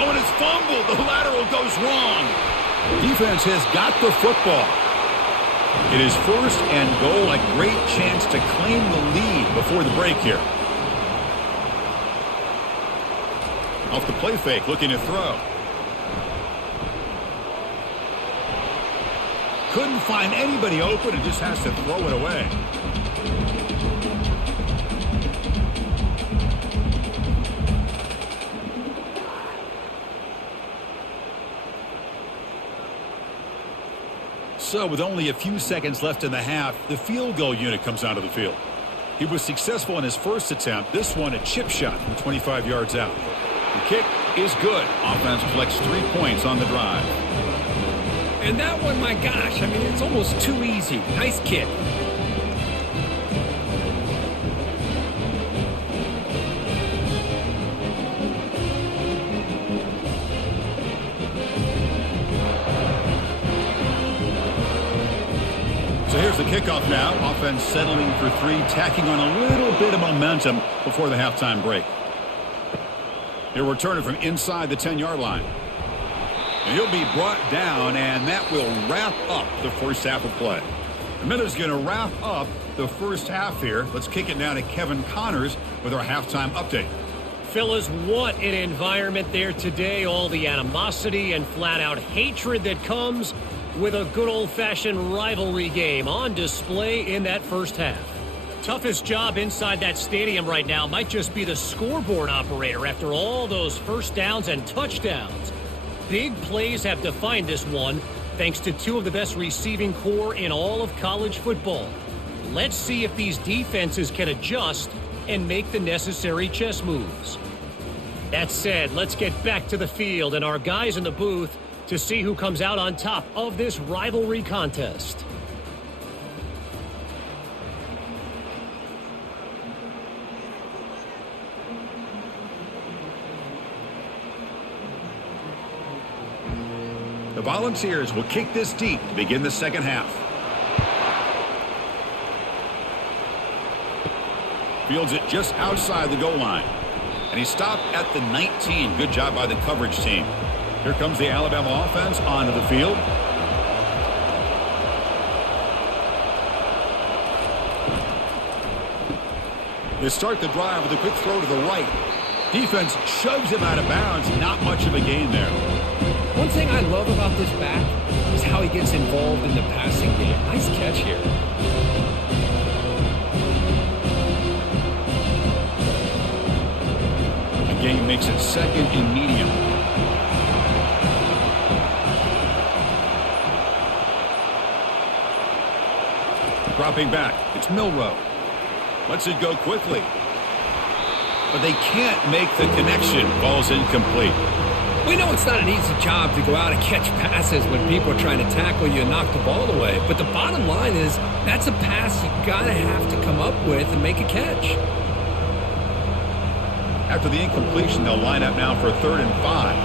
Oh, and it's fumbled. The lateral goes wrong. Defense has got the football. It is 1st and goal. A great chance to claim the lead before the break here. Off the play fake, looking to throw. Couldn't find anybody open and just has to throw it away. So with only a few seconds left in the half, the field goal unit comes out of the field. He was successful in his first attempt. This one a chip shot from 25 yards out. The kick is good. Offense collects 3 points on the drive. And that one, my gosh, I mean, it's almost too easy. Nice kick. So here's the kickoff now. Offense settling for 3, tacking on a little bit of momentum before the halftime break. He'll return it from inside the 10-yard line. And he'll be brought down, and that will wrap up the first half of play. The Miller's going to wrap up the first half here. Let's kick it now to Kevin Connors with our halftime update. Fellas, what an environment there today. All the animosity and flat-out hatred that comes with a good old-fashioned rivalry game on display in that first half. Toughest job inside that stadium right now might just be the scoreboard operator after all those first downs and touchdowns. Big plays have defined this one, thanks to 2 of the best receiving corps in all of college football. Let's see if these defenses can adjust and make the necessary chess moves. That said, let's get back to the field and our guys in the booth to see who comes out on top of this rivalry contest. The Volunteers will kick this deep to begin the second half. Fields it just outside the goal line. And he stopped at the 19. Good job by the coverage team. Here comes the Alabama offense onto the field. They start the drive with a quick throw to the right. Defense shoves him out of bounds. Not much of a gain there. One thing I love about this back is how he gets involved in the passing game. Nice catch here. The game makes it second and medium. Dropping back, it's Milroe. Lets it go quickly. But they can't make the connection. Ball's incomplete. We know it's not an easy job to go out and catch passes when people are trying to tackle you and knock the ball away. But the bottom line is that's a pass you gotta have to come up with and make a catch. After the incompletion, they'll line up now for 3rd and 5.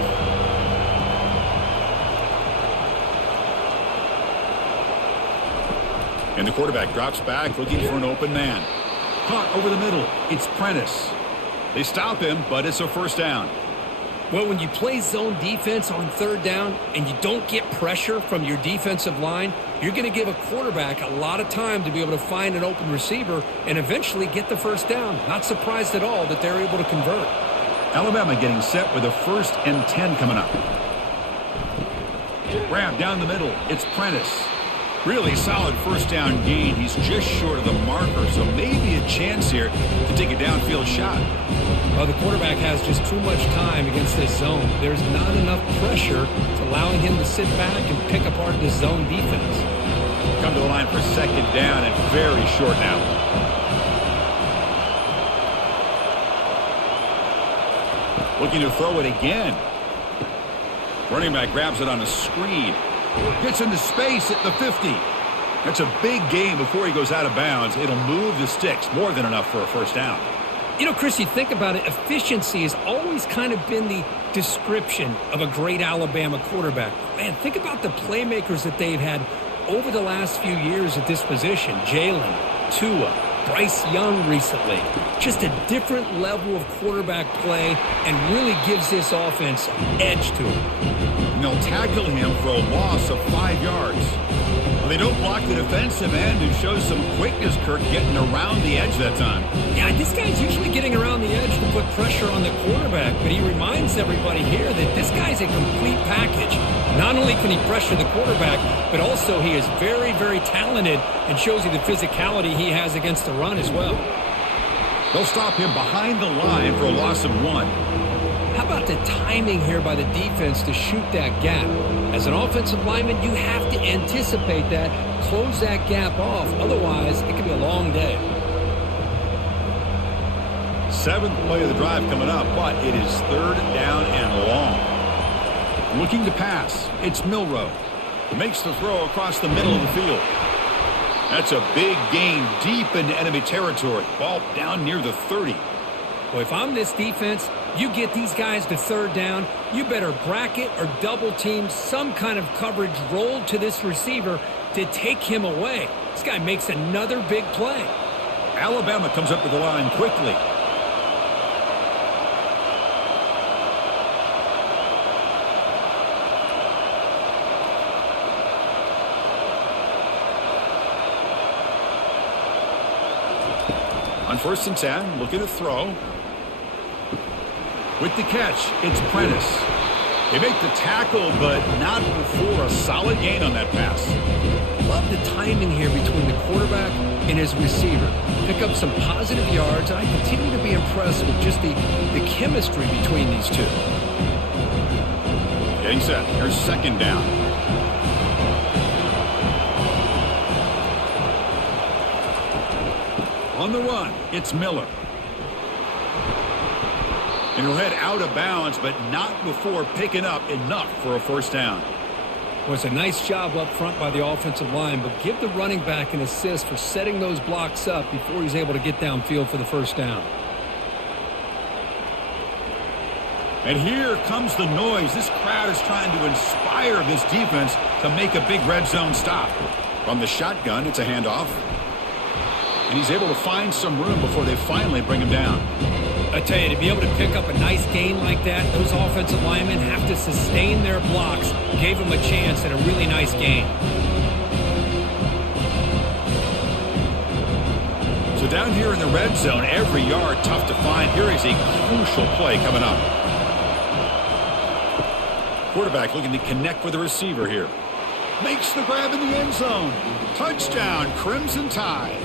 And the quarterback drops back looking for an open man. Caught over the middle. It's Prentice. They stop him, but it's a first down. Well, when you play zone defense on 3rd down and you don't get pressure from your defensive line, you're going to give a quarterback a lot of time to be able to find an open receiver and eventually get the first down. Not surprised at all that they're able to convert. Alabama getting set with a 1st and 10 coming up. Grab down the middle. It's Prentice. Really solid first down gain. He's just short of the marker, so maybe a chance here to take a downfield shot. Well, the quarterback has just too much time against this zone. There's not enough pressure to allowing him to sit back and pick apart this zone defense. Come to the line for 2nd down and very short now. Looking to throw it again. Running back grabs it on a screen. Gets into space at the 50. That's a big gain before he goes out of bounds. It'll move the sticks. More than enough for a first down. You know, Chris, you think about it, efficiency has always kind of been the description of a great Alabama quarterback. Man, think about the playmakers that they've had over the last few years at this position. Jalen, Tua, Bryce Young recently. Just a different level of quarterback play and really gives this offense edge to it. And they'll tackle him for a loss of 5 yards. Well, they don't block the defensive end and shows some quickness, Kirk, getting around the edge that time. Yeah, this guy's usually getting around the edge to put pressure on the quarterback, but he reminds everybody here that this guy's a complete package. Not only can he pressure the quarterback, but also he is very, very talented and shows you the physicality he has against the run as well. They'll stop him behind the line for a loss of 1. How about the timing here by the defense to shoot that gap? As an offensive lineman, you have to anticipate that, close that gap off. Otherwise, it could be a long day. 7th play of the drive coming up, but it is 3rd down and long. Looking to pass, it's Milroe. Makes the throw across the middle of the field. That's a big gain deep into enemy territory. Ball down near the 30. Well, if I'm this defense, you get these guys to 3rd down, you better bracket or double team some kind of coverage rolled to this receiver to take him away. This guy makes another big play. Alabama comes up to the line quickly. On 1st and 10, looking to throw. With the catch, it's Prentice. They make the tackle, but not before a solid gain on that pass. Love the timing here between the quarterback and his receiver. Pick up some positive yards, and I continue to be impressed with just the chemistry between these two. Getting set. Here's 2nd down. On the run, it's Miller. And he'll head out of bounds, but not before picking up enough for a first down. Well, it's a nice job up front by the offensive line, but give the running back an assist for setting those blocks up before he's able to get downfield for the first down. And here comes the noise. This crowd is trying to inspire this defense to make a big red zone stop. From the shotgun, it's a handoff. And he's able to find some room before they finally bring him down. I tell you, to be able to pick up a nice gain like that, those offensive linemen have to sustain their blocks. Gave him a chance at a really nice gain. So down here in the red zone, every yard tough to find. Here is a crucial play coming up. Quarterback looking to connect with the receiver here. Makes the grab in the end zone. Touchdown, Crimson Tide.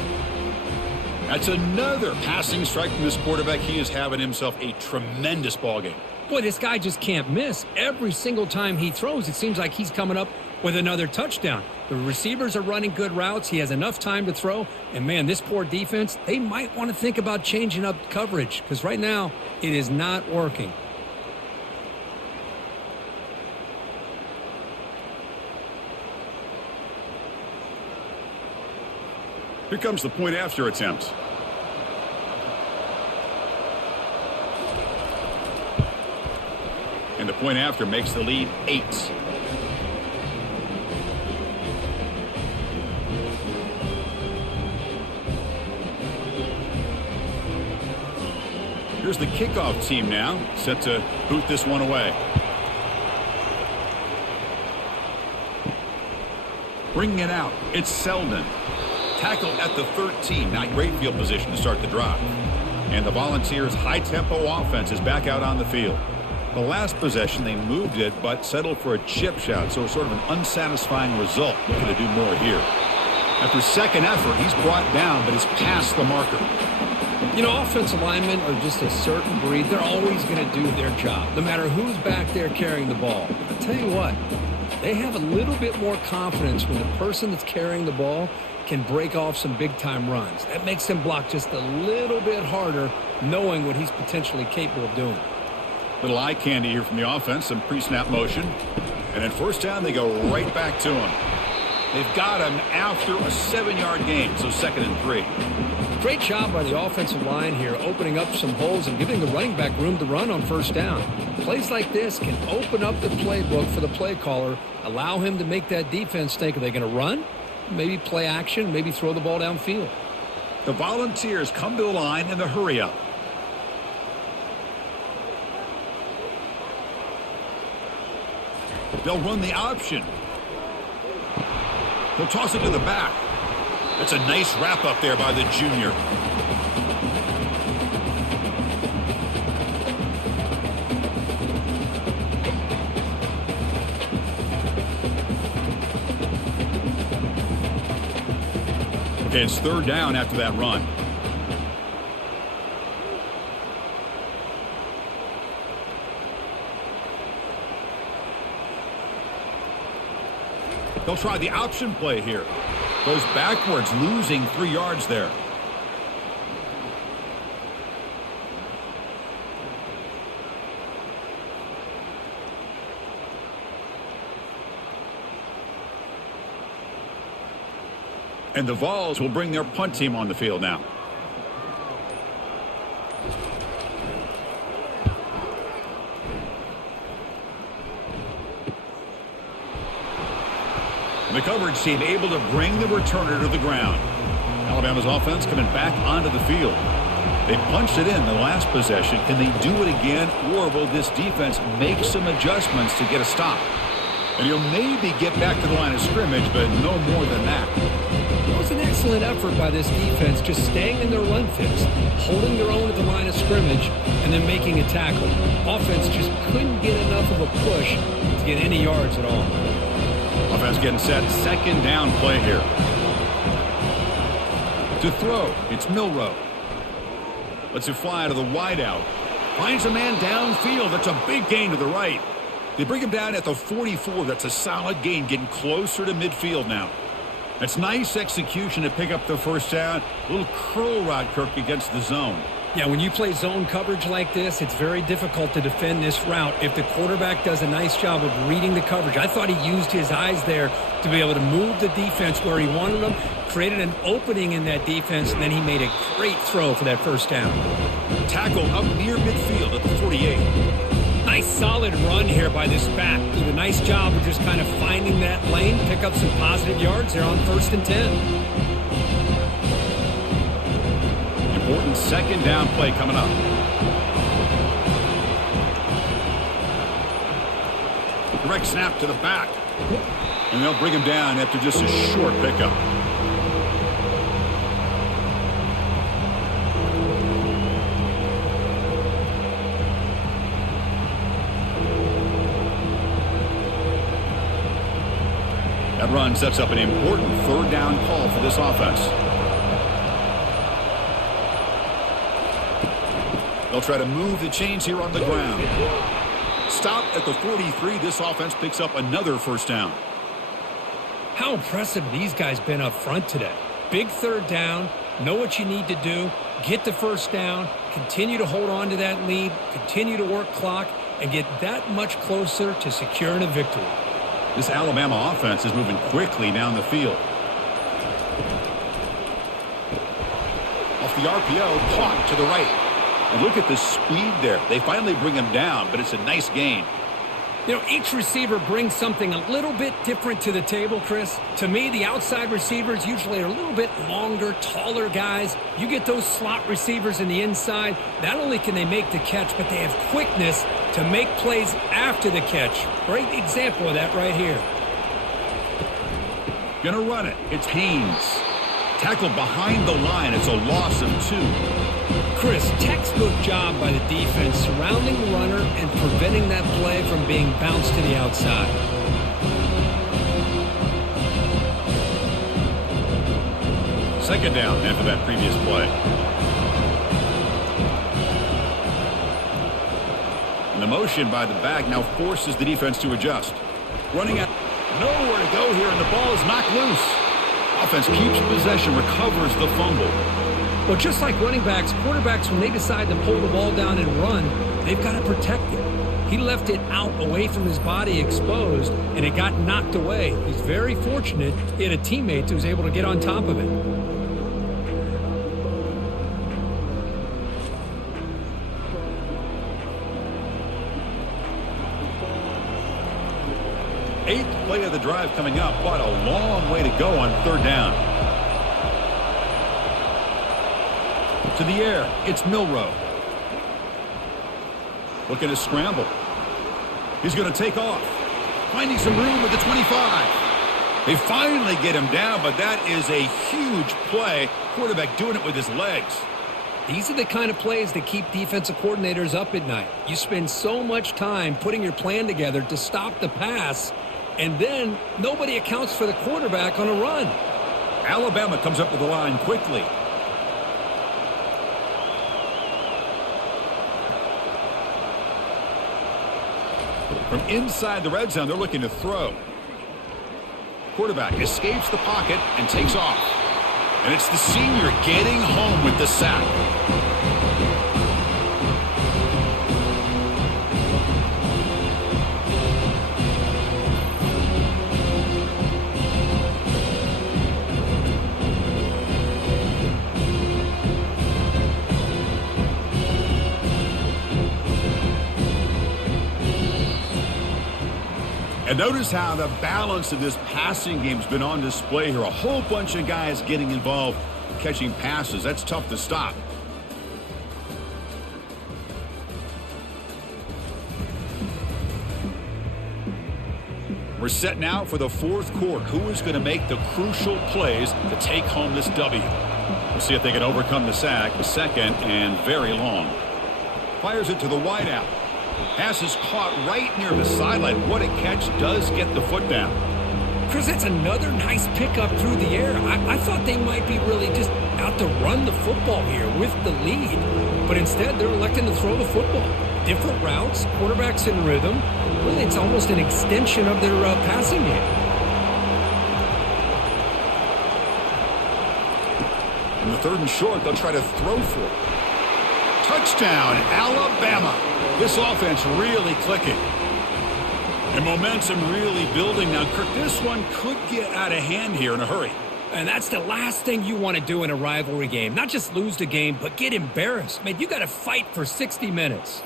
That's another passing strike from this quarterback. He is having himself a tremendous ball game. Boy, this guy just can't miss. Every single time he throws, it seems like he's coming up with another touchdown. The receivers are running good routes. He has enough time to throw. And, man, this poor defense, they might want to think about changing up coverage because right now it is not working. Here comes the point after attempt. And the point after makes the lead 8. Here's the kickoff team now, set to boot this one away. Bringing it out, it's Selden. Tackle at the 13. Not great field position to start the drive. And the Volunteers' high-tempo offense is back out on the field. The last possession, they moved it, but settled for a chip shot, so sort of an unsatisfying result. Looking to do more here. After second effort, he's brought down, but he's past the marker. You know, offensive linemen are just a certain breed. They're always going to do their job, no matter who's back there carrying the ball. I'll tell you what, they have a little bit more confidence when the person that's carrying the ball can break off some big-time runs. That makes him block just a little bit harder, knowing what he's potentially capable of doing. Little eye candy here from the offense, some pre-snap motion. And then first down, they go right back to him. They've got him after a 7-yard gain, so 2nd and 3. Great job by the offensive line here, opening up some holes and giving the running back room to run on first down. Plays like this can open up the playbook for the play caller, allow him to make that defense think, are they going to run? Maybe play action, maybe throw the ball downfield. The Volunteers come to the line in the hurry-up. They'll run the option. They'll toss it to the back. That's a nice wrap-up there by the junior. Okay, it's 3rd down after that run. They'll try the option play here. Goes backwards, losing 3 yards there. And the Vols will bring their punt team on the field now. The coverage team able to bring the returner to the ground. Alabama's offense coming back onto the field. They punched it in the last possession. Can they do it again, or will this defense make some adjustments to get a stop? And he'll maybe get back to the line of scrimmage, but no more than that. It was an excellent effort by this defense, just staying in their run fix, holding their own at the line of scrimmage, and then making a tackle. Offense just couldn't get enough of a push to get any yards at all. Offense getting set. 2nd down play here. To throw, it's Milroe. Lets it fly to the wideout. Finds a man downfield. That's a big gain to the right. They bring him down at the 44. That's a solid gain, getting closer to midfield now. That's nice execution to pick up the first down. A little curl route, Kirk, against the zone. Yeah, when you play zone coverage like this, it's very difficult to defend this route if the quarterback does a nice job of reading the coverage. I thought he used his eyes there to be able to move the defense where he wanted them, created an opening in that defense, and then he made a great throw for that first down. Tackle up near midfield at the 48. Nice solid run here by this back. Did a nice job of just kind of finding that lane, pick up some positive yards there on 1st and 10. Important second down play coming up. Direct snap to the back. And they'll bring him down after just a short pickup. That run sets up an important third down call for this offense. They'll try to move the chains here on the ground. Stopped at the 43. This offense picks up another first down. How impressive these guys been up front today. Big third down. Know what you need to do. Get the first down. Continue to hold on to that lead. Continue to work clock. And get that much closer to securing a victory. This Alabama offense is moving quickly down the field. Off the RPO, caught to the right. And look at the speed there. They finally bring him down, but it's a nice gain. You know, each receiver brings something a little bit different to the table, Chris. To me, the outside receivers usually are a little bit longer, taller guys. You get those slot receivers in the inside, not only can they make the catch, but they have quickness to make plays after the catch. Great example of that right here. Gonna run it. It's Haynes. Tackled behind the line. It's a loss of 2. Chris, textbook job by the defense surrounding the runner and preventing that play from being bounced to the outside. Second down after that previous play. And the motion by the back now forces the defense to adjust. Running out. Nowhere to go here, and the ball is knocked loose. Offense keeps possession, recovers the fumble. Well, just like running backs, quarterbacks, when they decide to pull the ball down and run, they've got to protect it. He left it out away from his body exposed, and it got knocked away. He's very fortunate he had a teammate who was able to get on top of it. Eighth play of the drive coming up. What a long way to go on third down. To the air, it's Milroe. Looking to scramble. He's going to take off. Finding some room at the 25. They finally get him down, but that is a huge play. Quarterback doing it with his legs. These are the kind of plays that keep defensive coordinators up at night. You spend so much time putting your plan together to stop the pass, and then nobody accounts for the quarterback on a run. Alabama comes up to the line quickly. From inside the red zone, they're looking to throw. Quarterback escapes the pocket and takes off. And it's the senior getting home with the sack. And notice how the balance of this passing game has been on display here. A whole bunch of guys getting involved, catching passes. That's tough to stop. We're set now for the fourth quarter. Who is going to make the crucial plays to take home this W? We'll see if they can overcome the sack. The second and very long. Fires it to the wideout. Pass is caught right near the sideline. What a catch. Does get the foot down. Chris, that's another nice pickup through the air. I thought they might be really just out to run the football here with the lead. But instead, they're electing to throw the football. Different routes, quarterbacks in rhythm. Really, it's almost an extension of their passing game. In the third and short, they'll try to throw for it. Touchdown, Alabama. This offense really clicking. And momentum really building. Now, Kirk, this one could get out of hand here in a hurry. And that's the last thing you want to do in a rivalry game. Not just lose the game, but get embarrassed. Man, you got to fight for 60 minutes.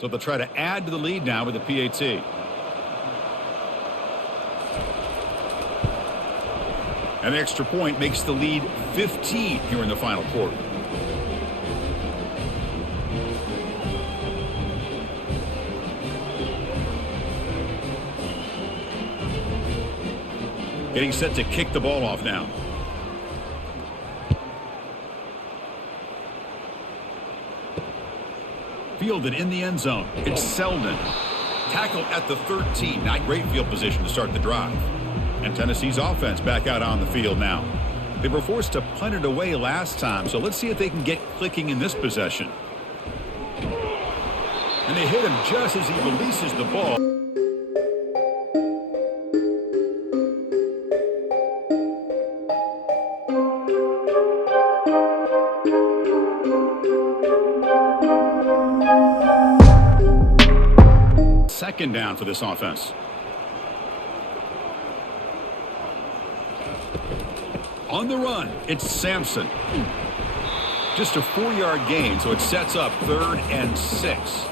So they'll try to add to the lead now with the PAT. An extra point makes the lead 15 here in the final quarter. Getting set to kick the ball off now. Fielded in the end zone. It's Selden. Tackled at the 13. Not great field position to start the drive. And Tennessee's offense back out on the field now. They were forced to punt it away last time, so let's see if they can get clicking in this possession. And they hit him just as he releases the ball. Second down for this offense. On the run, it's Sampson. Just a 4-yard gain, so it sets up 3rd and 6.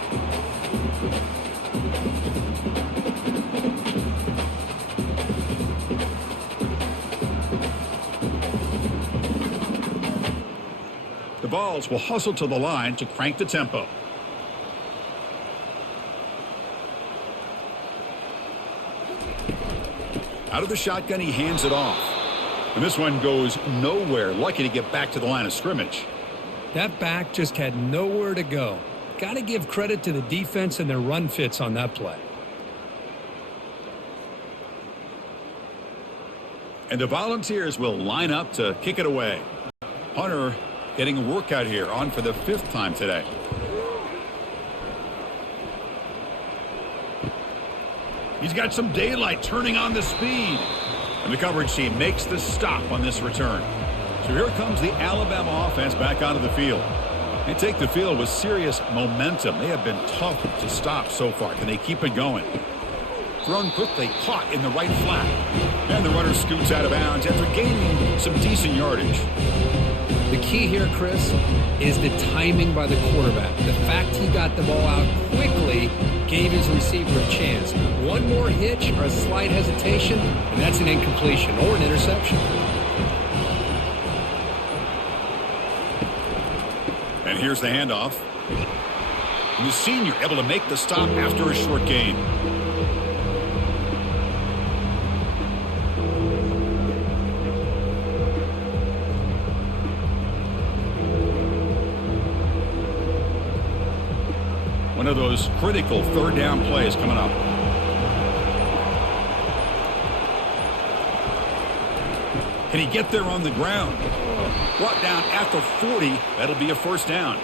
The Vols will hustle to the line to crank the tempo. Out of the shotgun, he hands it off. And this one goes nowhere. Lucky to get back to the line of scrimmage. That back just had nowhere to go. Got to give credit to the defense and their run fits on that play. And the Volunteers will line up to kick it away. Hunter getting a workout here, on for the 5th time today. He's got some daylight, turning on the speed. And the coverage team makes the stop on this return. So here comes the Alabama offense back onto the field. They take the field with serious momentum. They have been tough to stop so far. Can they keep it going? Thrown quickly, caught in the right flat. And the runner scoots out of bounds after gaining some decent yardage. The key here, Chris, is the timing by the quarterback. The fact he got the ball out quickly gave his receiver a chance. One more hitch or a slight hesitation, and that's an incompletion or an interception. And here's the handoff. And the senior able to make the stop after a short gain. One of those critical 3rd down plays coming up. Can he get there on the ground? Brought down at the 40. That'll be a 1st down.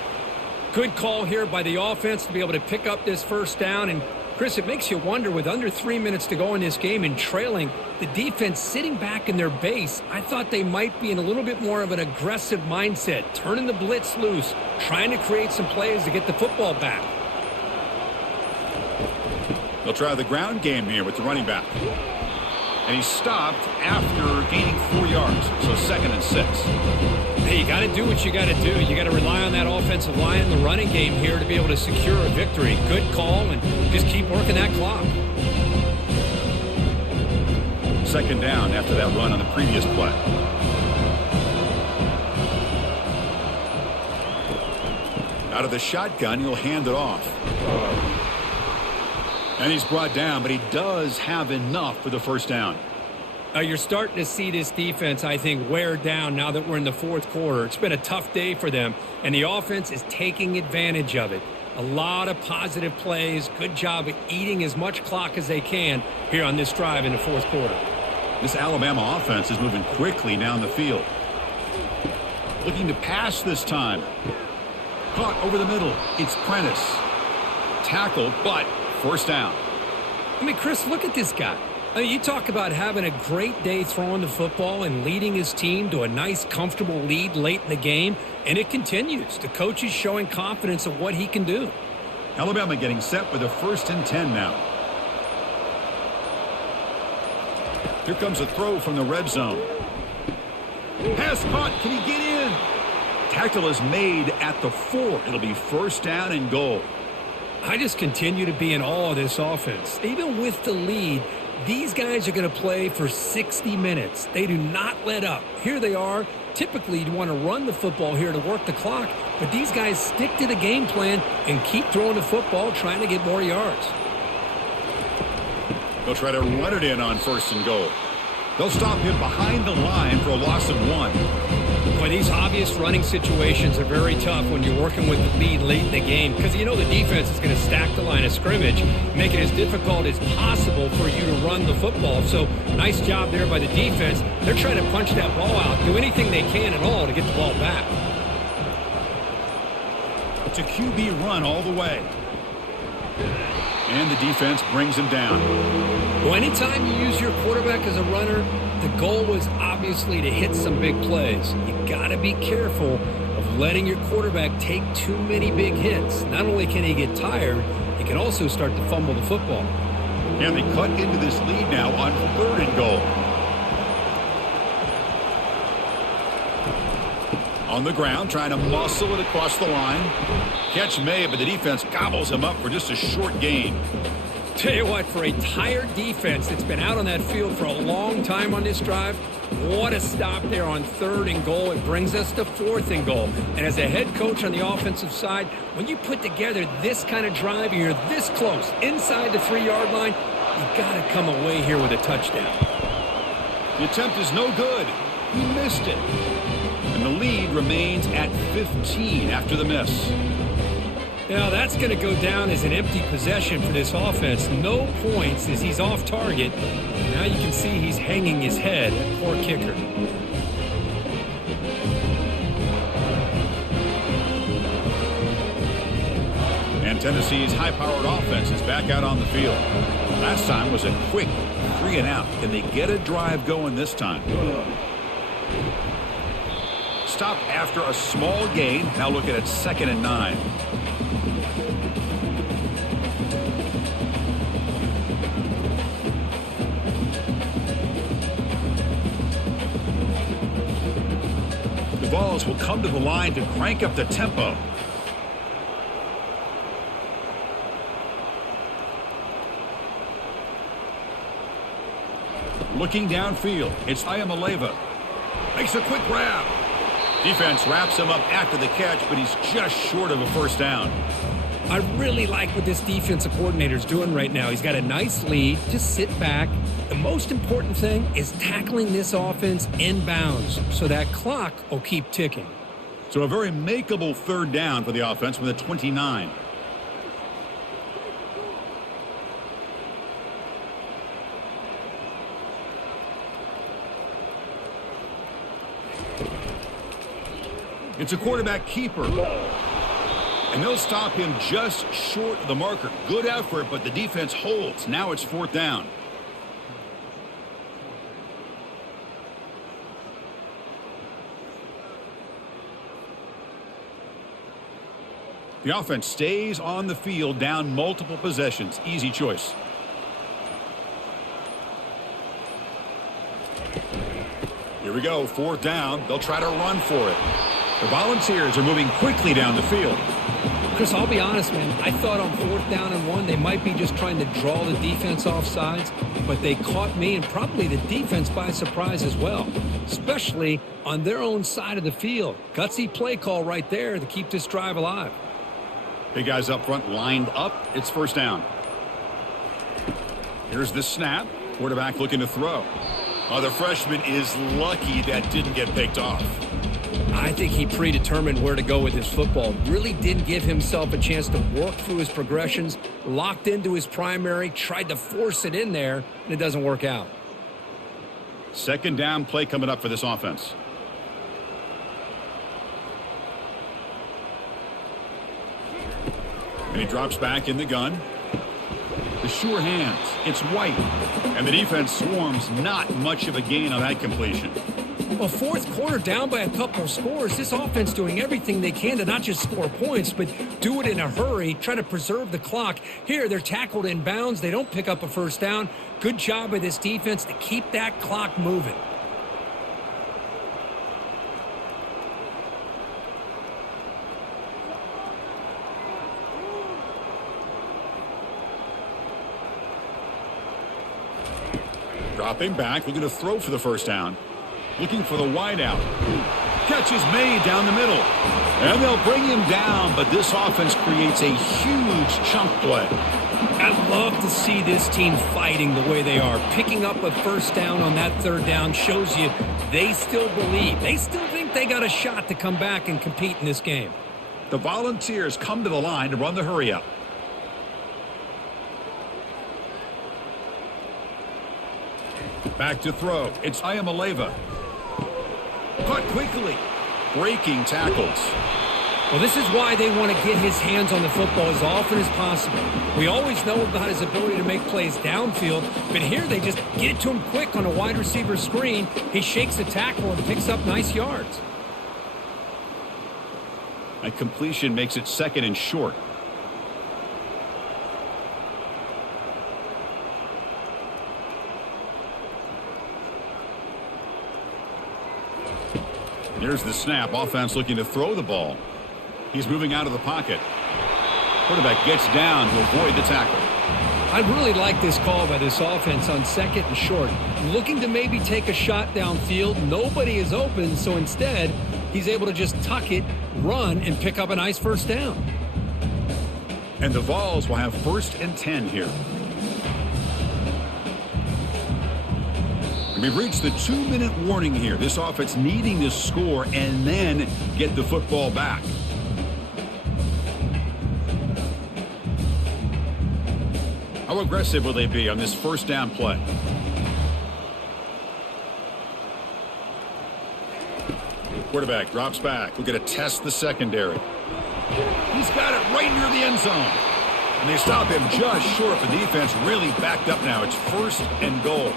Good call here by the offense to be able to pick up this 1st down. And, Chris, it makes you wonder, with under 3 minutes to go in this game and trailing, the defense sitting back in their base, I thought they might be in a little bit more of an aggressive mindset, turning the blitz loose, trying to create some plays to get the football back. They'll try the ground game here with the running back. And he stopped after gaining 4 yards. So 2nd and 6. Hey, you got to do what you got to do. You got to rely on that offensive line in the running game here to be able to secure a victory. Good call, and just keep working that clock. 2nd down after that run on the previous play. Out of the shotgun, he'll hand it off. And he's brought down, but he does have enough for the 1st down. You're starting to see this defense, I think, wear down now that we're in the 4th quarter. It's been a tough day for them, and the offense is taking advantage of it. A lot of positive plays. Good job of eating as much clock as they can here on this drive in the 4th quarter. This Alabama offense is moving quickly down the field. Looking to pass this time. Caught over the middle. It's Prentice. Tackle, but first down. I mean, Chris, look at this guy. I mean, you talk about having a great day throwing the football and leading his team to a nice, comfortable lead late in the game, and it continues. The coach is showing confidence of what he can do. Alabama getting set with a 1st and 10 now. Here comes a throw from the red zone. Pass caught. Can he get in? Tackle is made at the 4. It'll be first down and goal. I just continue to be in awe of this offense. Even with the lead, these guys are going to play for 60 minutes. They do not let up. Here they are. Typically, you want to run the football here to work the clock, but these guys stick to the game plan and keep throwing the football, trying to get more yards. They'll try to run it in on 1st and goal. They'll stop him behind the line for a loss of 1. Boy, these obvious running situations are very tough when you're working with the lead late in the game because you know the defense is going to stack the line of scrimmage, make it as difficult as possible for you to run the football. So nice job there by the defense. They're trying to punch that ball out, do anything they can at all to get the ball back. It's a QB run all the way. And the defense brings him down. Well, anytime you use your quarterback as a runner, the goal was obviously to hit some big plays. You got to be careful of letting your quarterback take too many big hits. Not only can he get tired, he can also start to fumble the football. And they cut into this lead now on 3rd and goal. On the ground, trying to muscle it across the line. Catch made, but the defense gobbles him up for just a short gain. Tell you what, for a tired defense that's been out on that field for a long time on this drive, what a stop there on 3rd and goal. It brings us to 4th and goal. And as a head coach on the offensive side, when you put together this kind of drive and you're this close inside the 3-yard line, you got to come away here with a touchdown. The attempt is no good. He missed it. And the lead remains at 15 after the miss. Now that's going to go down as an empty possession for this offense. No points as he's off target. Now you can see he's hanging his head. Poor kicker. And Tennessee's high-powered offense is back out on the field. Last time was a quick 3 and out. Can they get a drive going this time? Stop after a small gain. Now looking at 2nd and 9. The Vols will come to the line to crank up the tempo. Looking downfield, it's Iamaleava. Makes a quick grab. Defense wraps him up after the catch, but he's just short of a first down. I really like what this defensive coordinator is doing right now. He's got a nice lead. Just sit back. The most important thing is tackling this offense in bounds so that clock will keep ticking. So a very makeable 3rd down for the offense with a 29. It's a quarterback keeper. And they'll stop him just short of the marker. Good effort, but the defense holds. Now it's 4th down. The offense stays on the field down multiple possessions. Easy choice. Here we go, 4th down. They'll try to run for it. The Volunteers are moving quickly down the field. Chris, I'll be honest, man. I thought on 4th down and 1, they might be just trying to draw the defense off sides, but they caught me and probably the defense by surprise as well, especially on their own side of the field. Gutsy play call right there to keep this drive alive. Big guys up front lined up. It's 1st down. Here's the snap. Quarterback looking to throw. Oh, the freshman is lucky that didn't get picked off. I think he predetermined where to go with his football. Really didn't give himself a chance to work through his progressions. Locked into his primary, tried to force it in there, and it doesn't work out. Second down play coming up for this offense. And he drops back in the gun. The sure hands. It's White. And the defense swarms. Not much of a gain on that completion. Well, fourth quarter down by a couple of scores. This offense doing everything they can to not just score points, but do it in a hurry, try to preserve the clock. Here, they're tackled in bounds. They don't pick up a first down. Good job by this defense to keep that clock moving. Dropping back, looking to throw for the first down. Looking for the wide out. Catch is made down the middle. And they'll bring him down, but this offense creates a huge chunk play. I love to see this team fighting the way they are. Picking up a first down on that third down shows you they still believe. They still think they got a shot to come back and compete in this game. The Volunteers come to the line to run the hurry up. Back to throw. It's Ayamaleva. Caught quickly. Breaking tackles. Well, this is why they want to get his hands on the football as often as possible. We always know about his ability to make plays downfield, but here they just get it to him quick on a wide receiver screen. He shakes the tackle and picks up nice yards. A completion makes it second and short. Here's the snap. Offense looking to throw the ball. He's moving out of the pocket. Quarterback gets down to avoid the tackle. I really like this call by this offense on second and short. Looking to maybe take a shot downfield. Nobody is open, so instead, he's able to just tuck it, run, and pick up a nice first down. And the Vols will have 1st and 10 here. We've reached the 2-minute warning here. This offense needing to score and then get the football back. How aggressive will they be on this first down play? Quarterback drops back. We're going to test the secondary. He's got it right near the end zone. And they stop him just short. The defense really backed up now. It's 1st and goal.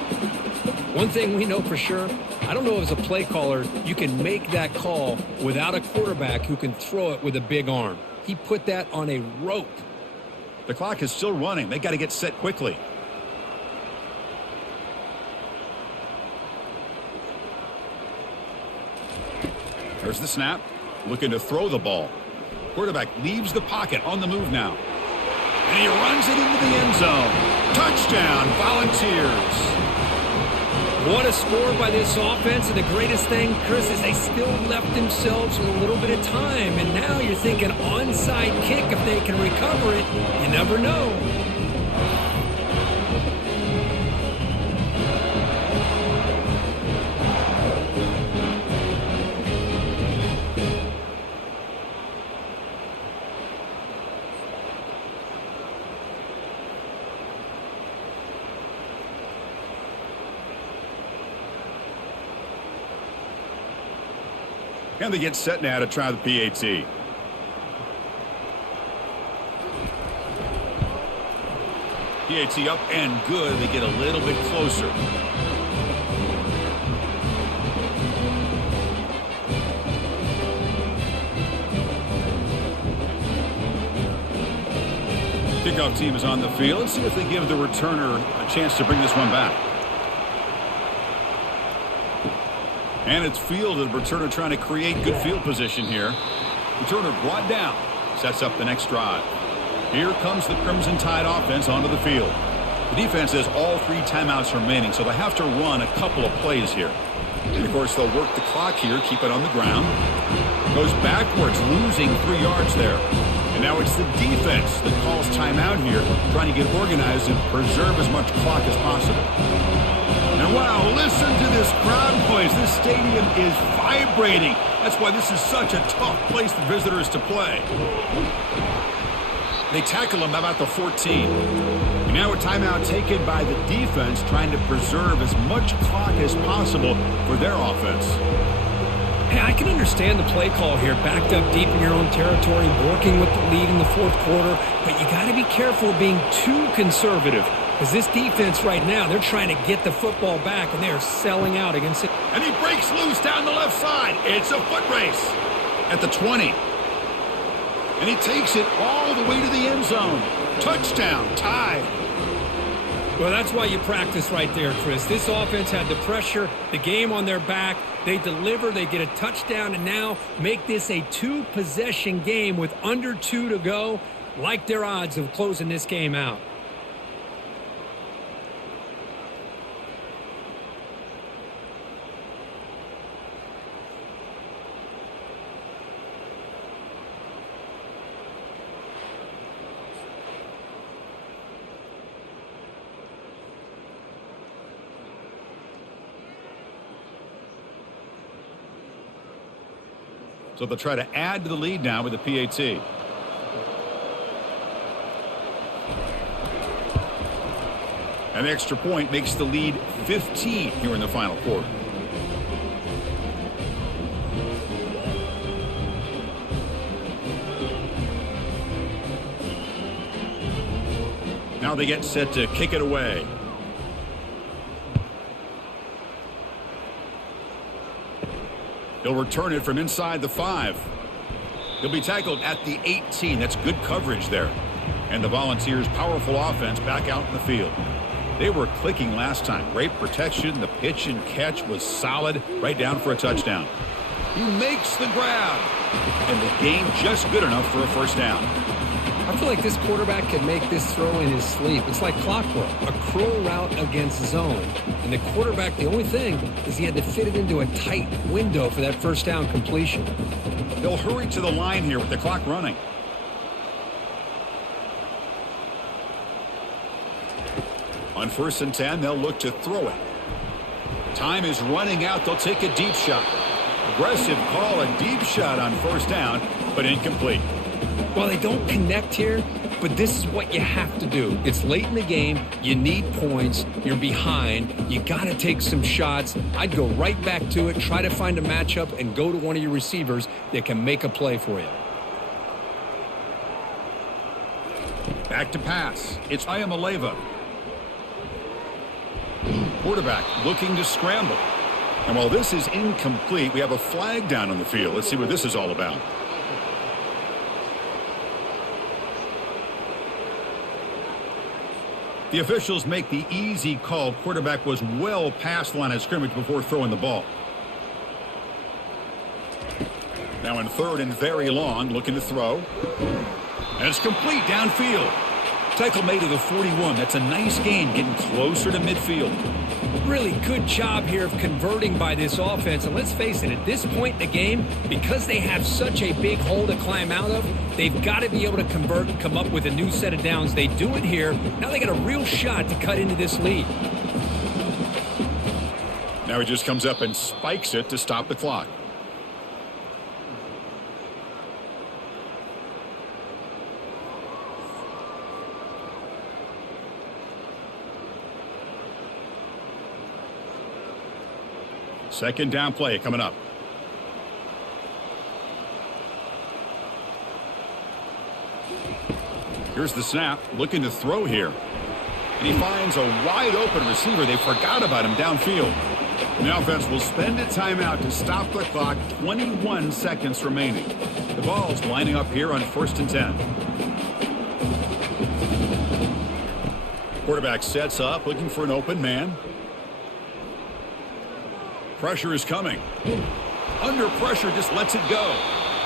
One thing we know for sure, I don't know as a play caller, you can make that call without a quarterback who can throw it with a big arm. He put that on a rope. The clock is still running. They got to get set quickly. There's the snap. Looking to throw the ball. Quarterback leaves the pocket on the move now. And he runs it into the end zone. Touchdown, Volunteers. What a score by this offense, and the greatest thing, Chris, is they still left themselves with a little bit of time, and now you're thinking onside kick if they can recover it. You never know. And they get set now to try the PAT. PAT up and good. They get a little bit closer. Kickoff team is on the field. Let's see if they give the returner a chance to bring this one back. And it's fielded. Returner trying to create good field position here. Returner brought down. Sets up the next drive. Here comes the Crimson Tide offense onto the field. The defense has all 3 timeouts remaining, so they have to run a couple of plays here. And, of course, they'll work the clock here, keep it on the ground. Goes backwards, losing 3 yards there. And now it's the defense that calls timeout here, trying to get organized and preserve as much clock as possible. And wow, listen to this crowd noise. This stadium is vibrating. That's why this is such a tough place for visitors to play. They tackle him about the 14. And now a timeout taken by the defense, trying to preserve as much clock as possible for their offense. Hey, I can understand the play call here, backed up deep in your own territory, working with the lead in the fourth quarter, but you got to be careful of being too conservative, because this defense right now, they're trying to get the football back, and they are selling out against it. And he breaks loose down the left side. It's a foot race at the 20. And he takes it all the way to the end zone. Touchdown, tied. Well, that's why you practice right there, Chris. This offense had the pressure, the game on their back. They deliver, they get a touchdown, and now make this a two-possession game with under 2 to go. Like their odds of closing this game out. So they'll try to add to the lead now with the PAT. An extra point makes the lead 15 here in the final quarter. Now they get set to kick it away. He'll return it from inside the 5. He'll be tackled at the 18. That's good coverage there. And the Volunteers' powerful offense back out in the field. They were clicking last time. Great protection. The pitch and catch was solid. Right down for a touchdown. He makes the grab. And the gain just good enough for a first down. I feel like this quarterback can make this throw in his sleep. It's like clockwork, a crow route against zone. And the quarterback, the only thing is he had to fit it into a tight window for that first down completion. They'll hurry to the line here with the clock running. On 1st and 10, they'll look to throw it. Time is running out. They'll take a deep shot. Aggressive call, a deep shot on first down, but incomplete. Well, they don't connect here, but this is what you have to do. It's late in the game. You need points. You're behind. You got to take some shots. I'd go right back to it, try to find a matchup, and go to one of your receivers that can make a play for you. Back to pass. It's Ayamaleva. Quarterback looking to scramble. And while this is incomplete, we have a flag down on the field. Let's see what this is all about. The officials make the easy call. Quarterback was well past the line of scrimmage before throwing the ball. Now in 3rd and very long, looking to throw. And it's complete downfield. Tackle made to the 41. That's a nice gain, getting closer to midfield. Really good job here of converting by this offense. And let's face it, at this point in the game, because they have such a big hole to climb out of, they've got to be able to convert and come up with a new set of downs. They do it here. Now they got a real shot to cut into this lead. Now he just comes up and spikes it to stop the clock. Second down play coming up. Here's the snap, looking to throw here. And he finds a wide open receiver. They forgot about him downfield. And the offense will spend a timeout to stop the clock. 21 seconds remaining. The ball's lining up here on 1st and 10. Quarterback sets up, looking for an open man. Pressure is coming. Under pressure, just lets it go.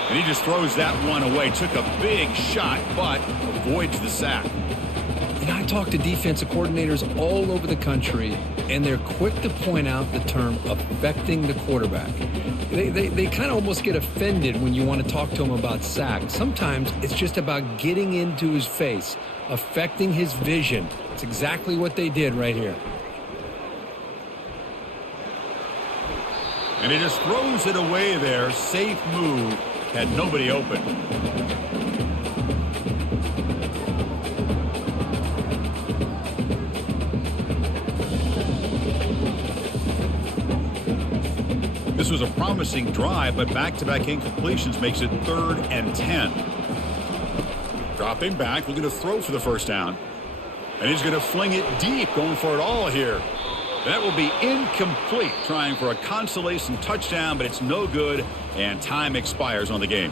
And he just throws that one away. Took a big shot, but avoids the sack. And I talk to defensive coordinators all over the country, and they're quick to point out the term affecting the quarterback. They kind of almost get offended when you want to talk to them about sacks. Sometimes it's just about getting into his face, affecting his vision. It's exactly what they did right here. And he just throws it away there. Safe move. Had nobody open. This was a promising drive, but back-to-back incompletions makes it 3rd and 10. Dropping back, looking to throw for the first down. And he's going to fling it deep, going for it all here. That will be incomplete, trying for a consolation touchdown, but it's no good, and time expires on the game.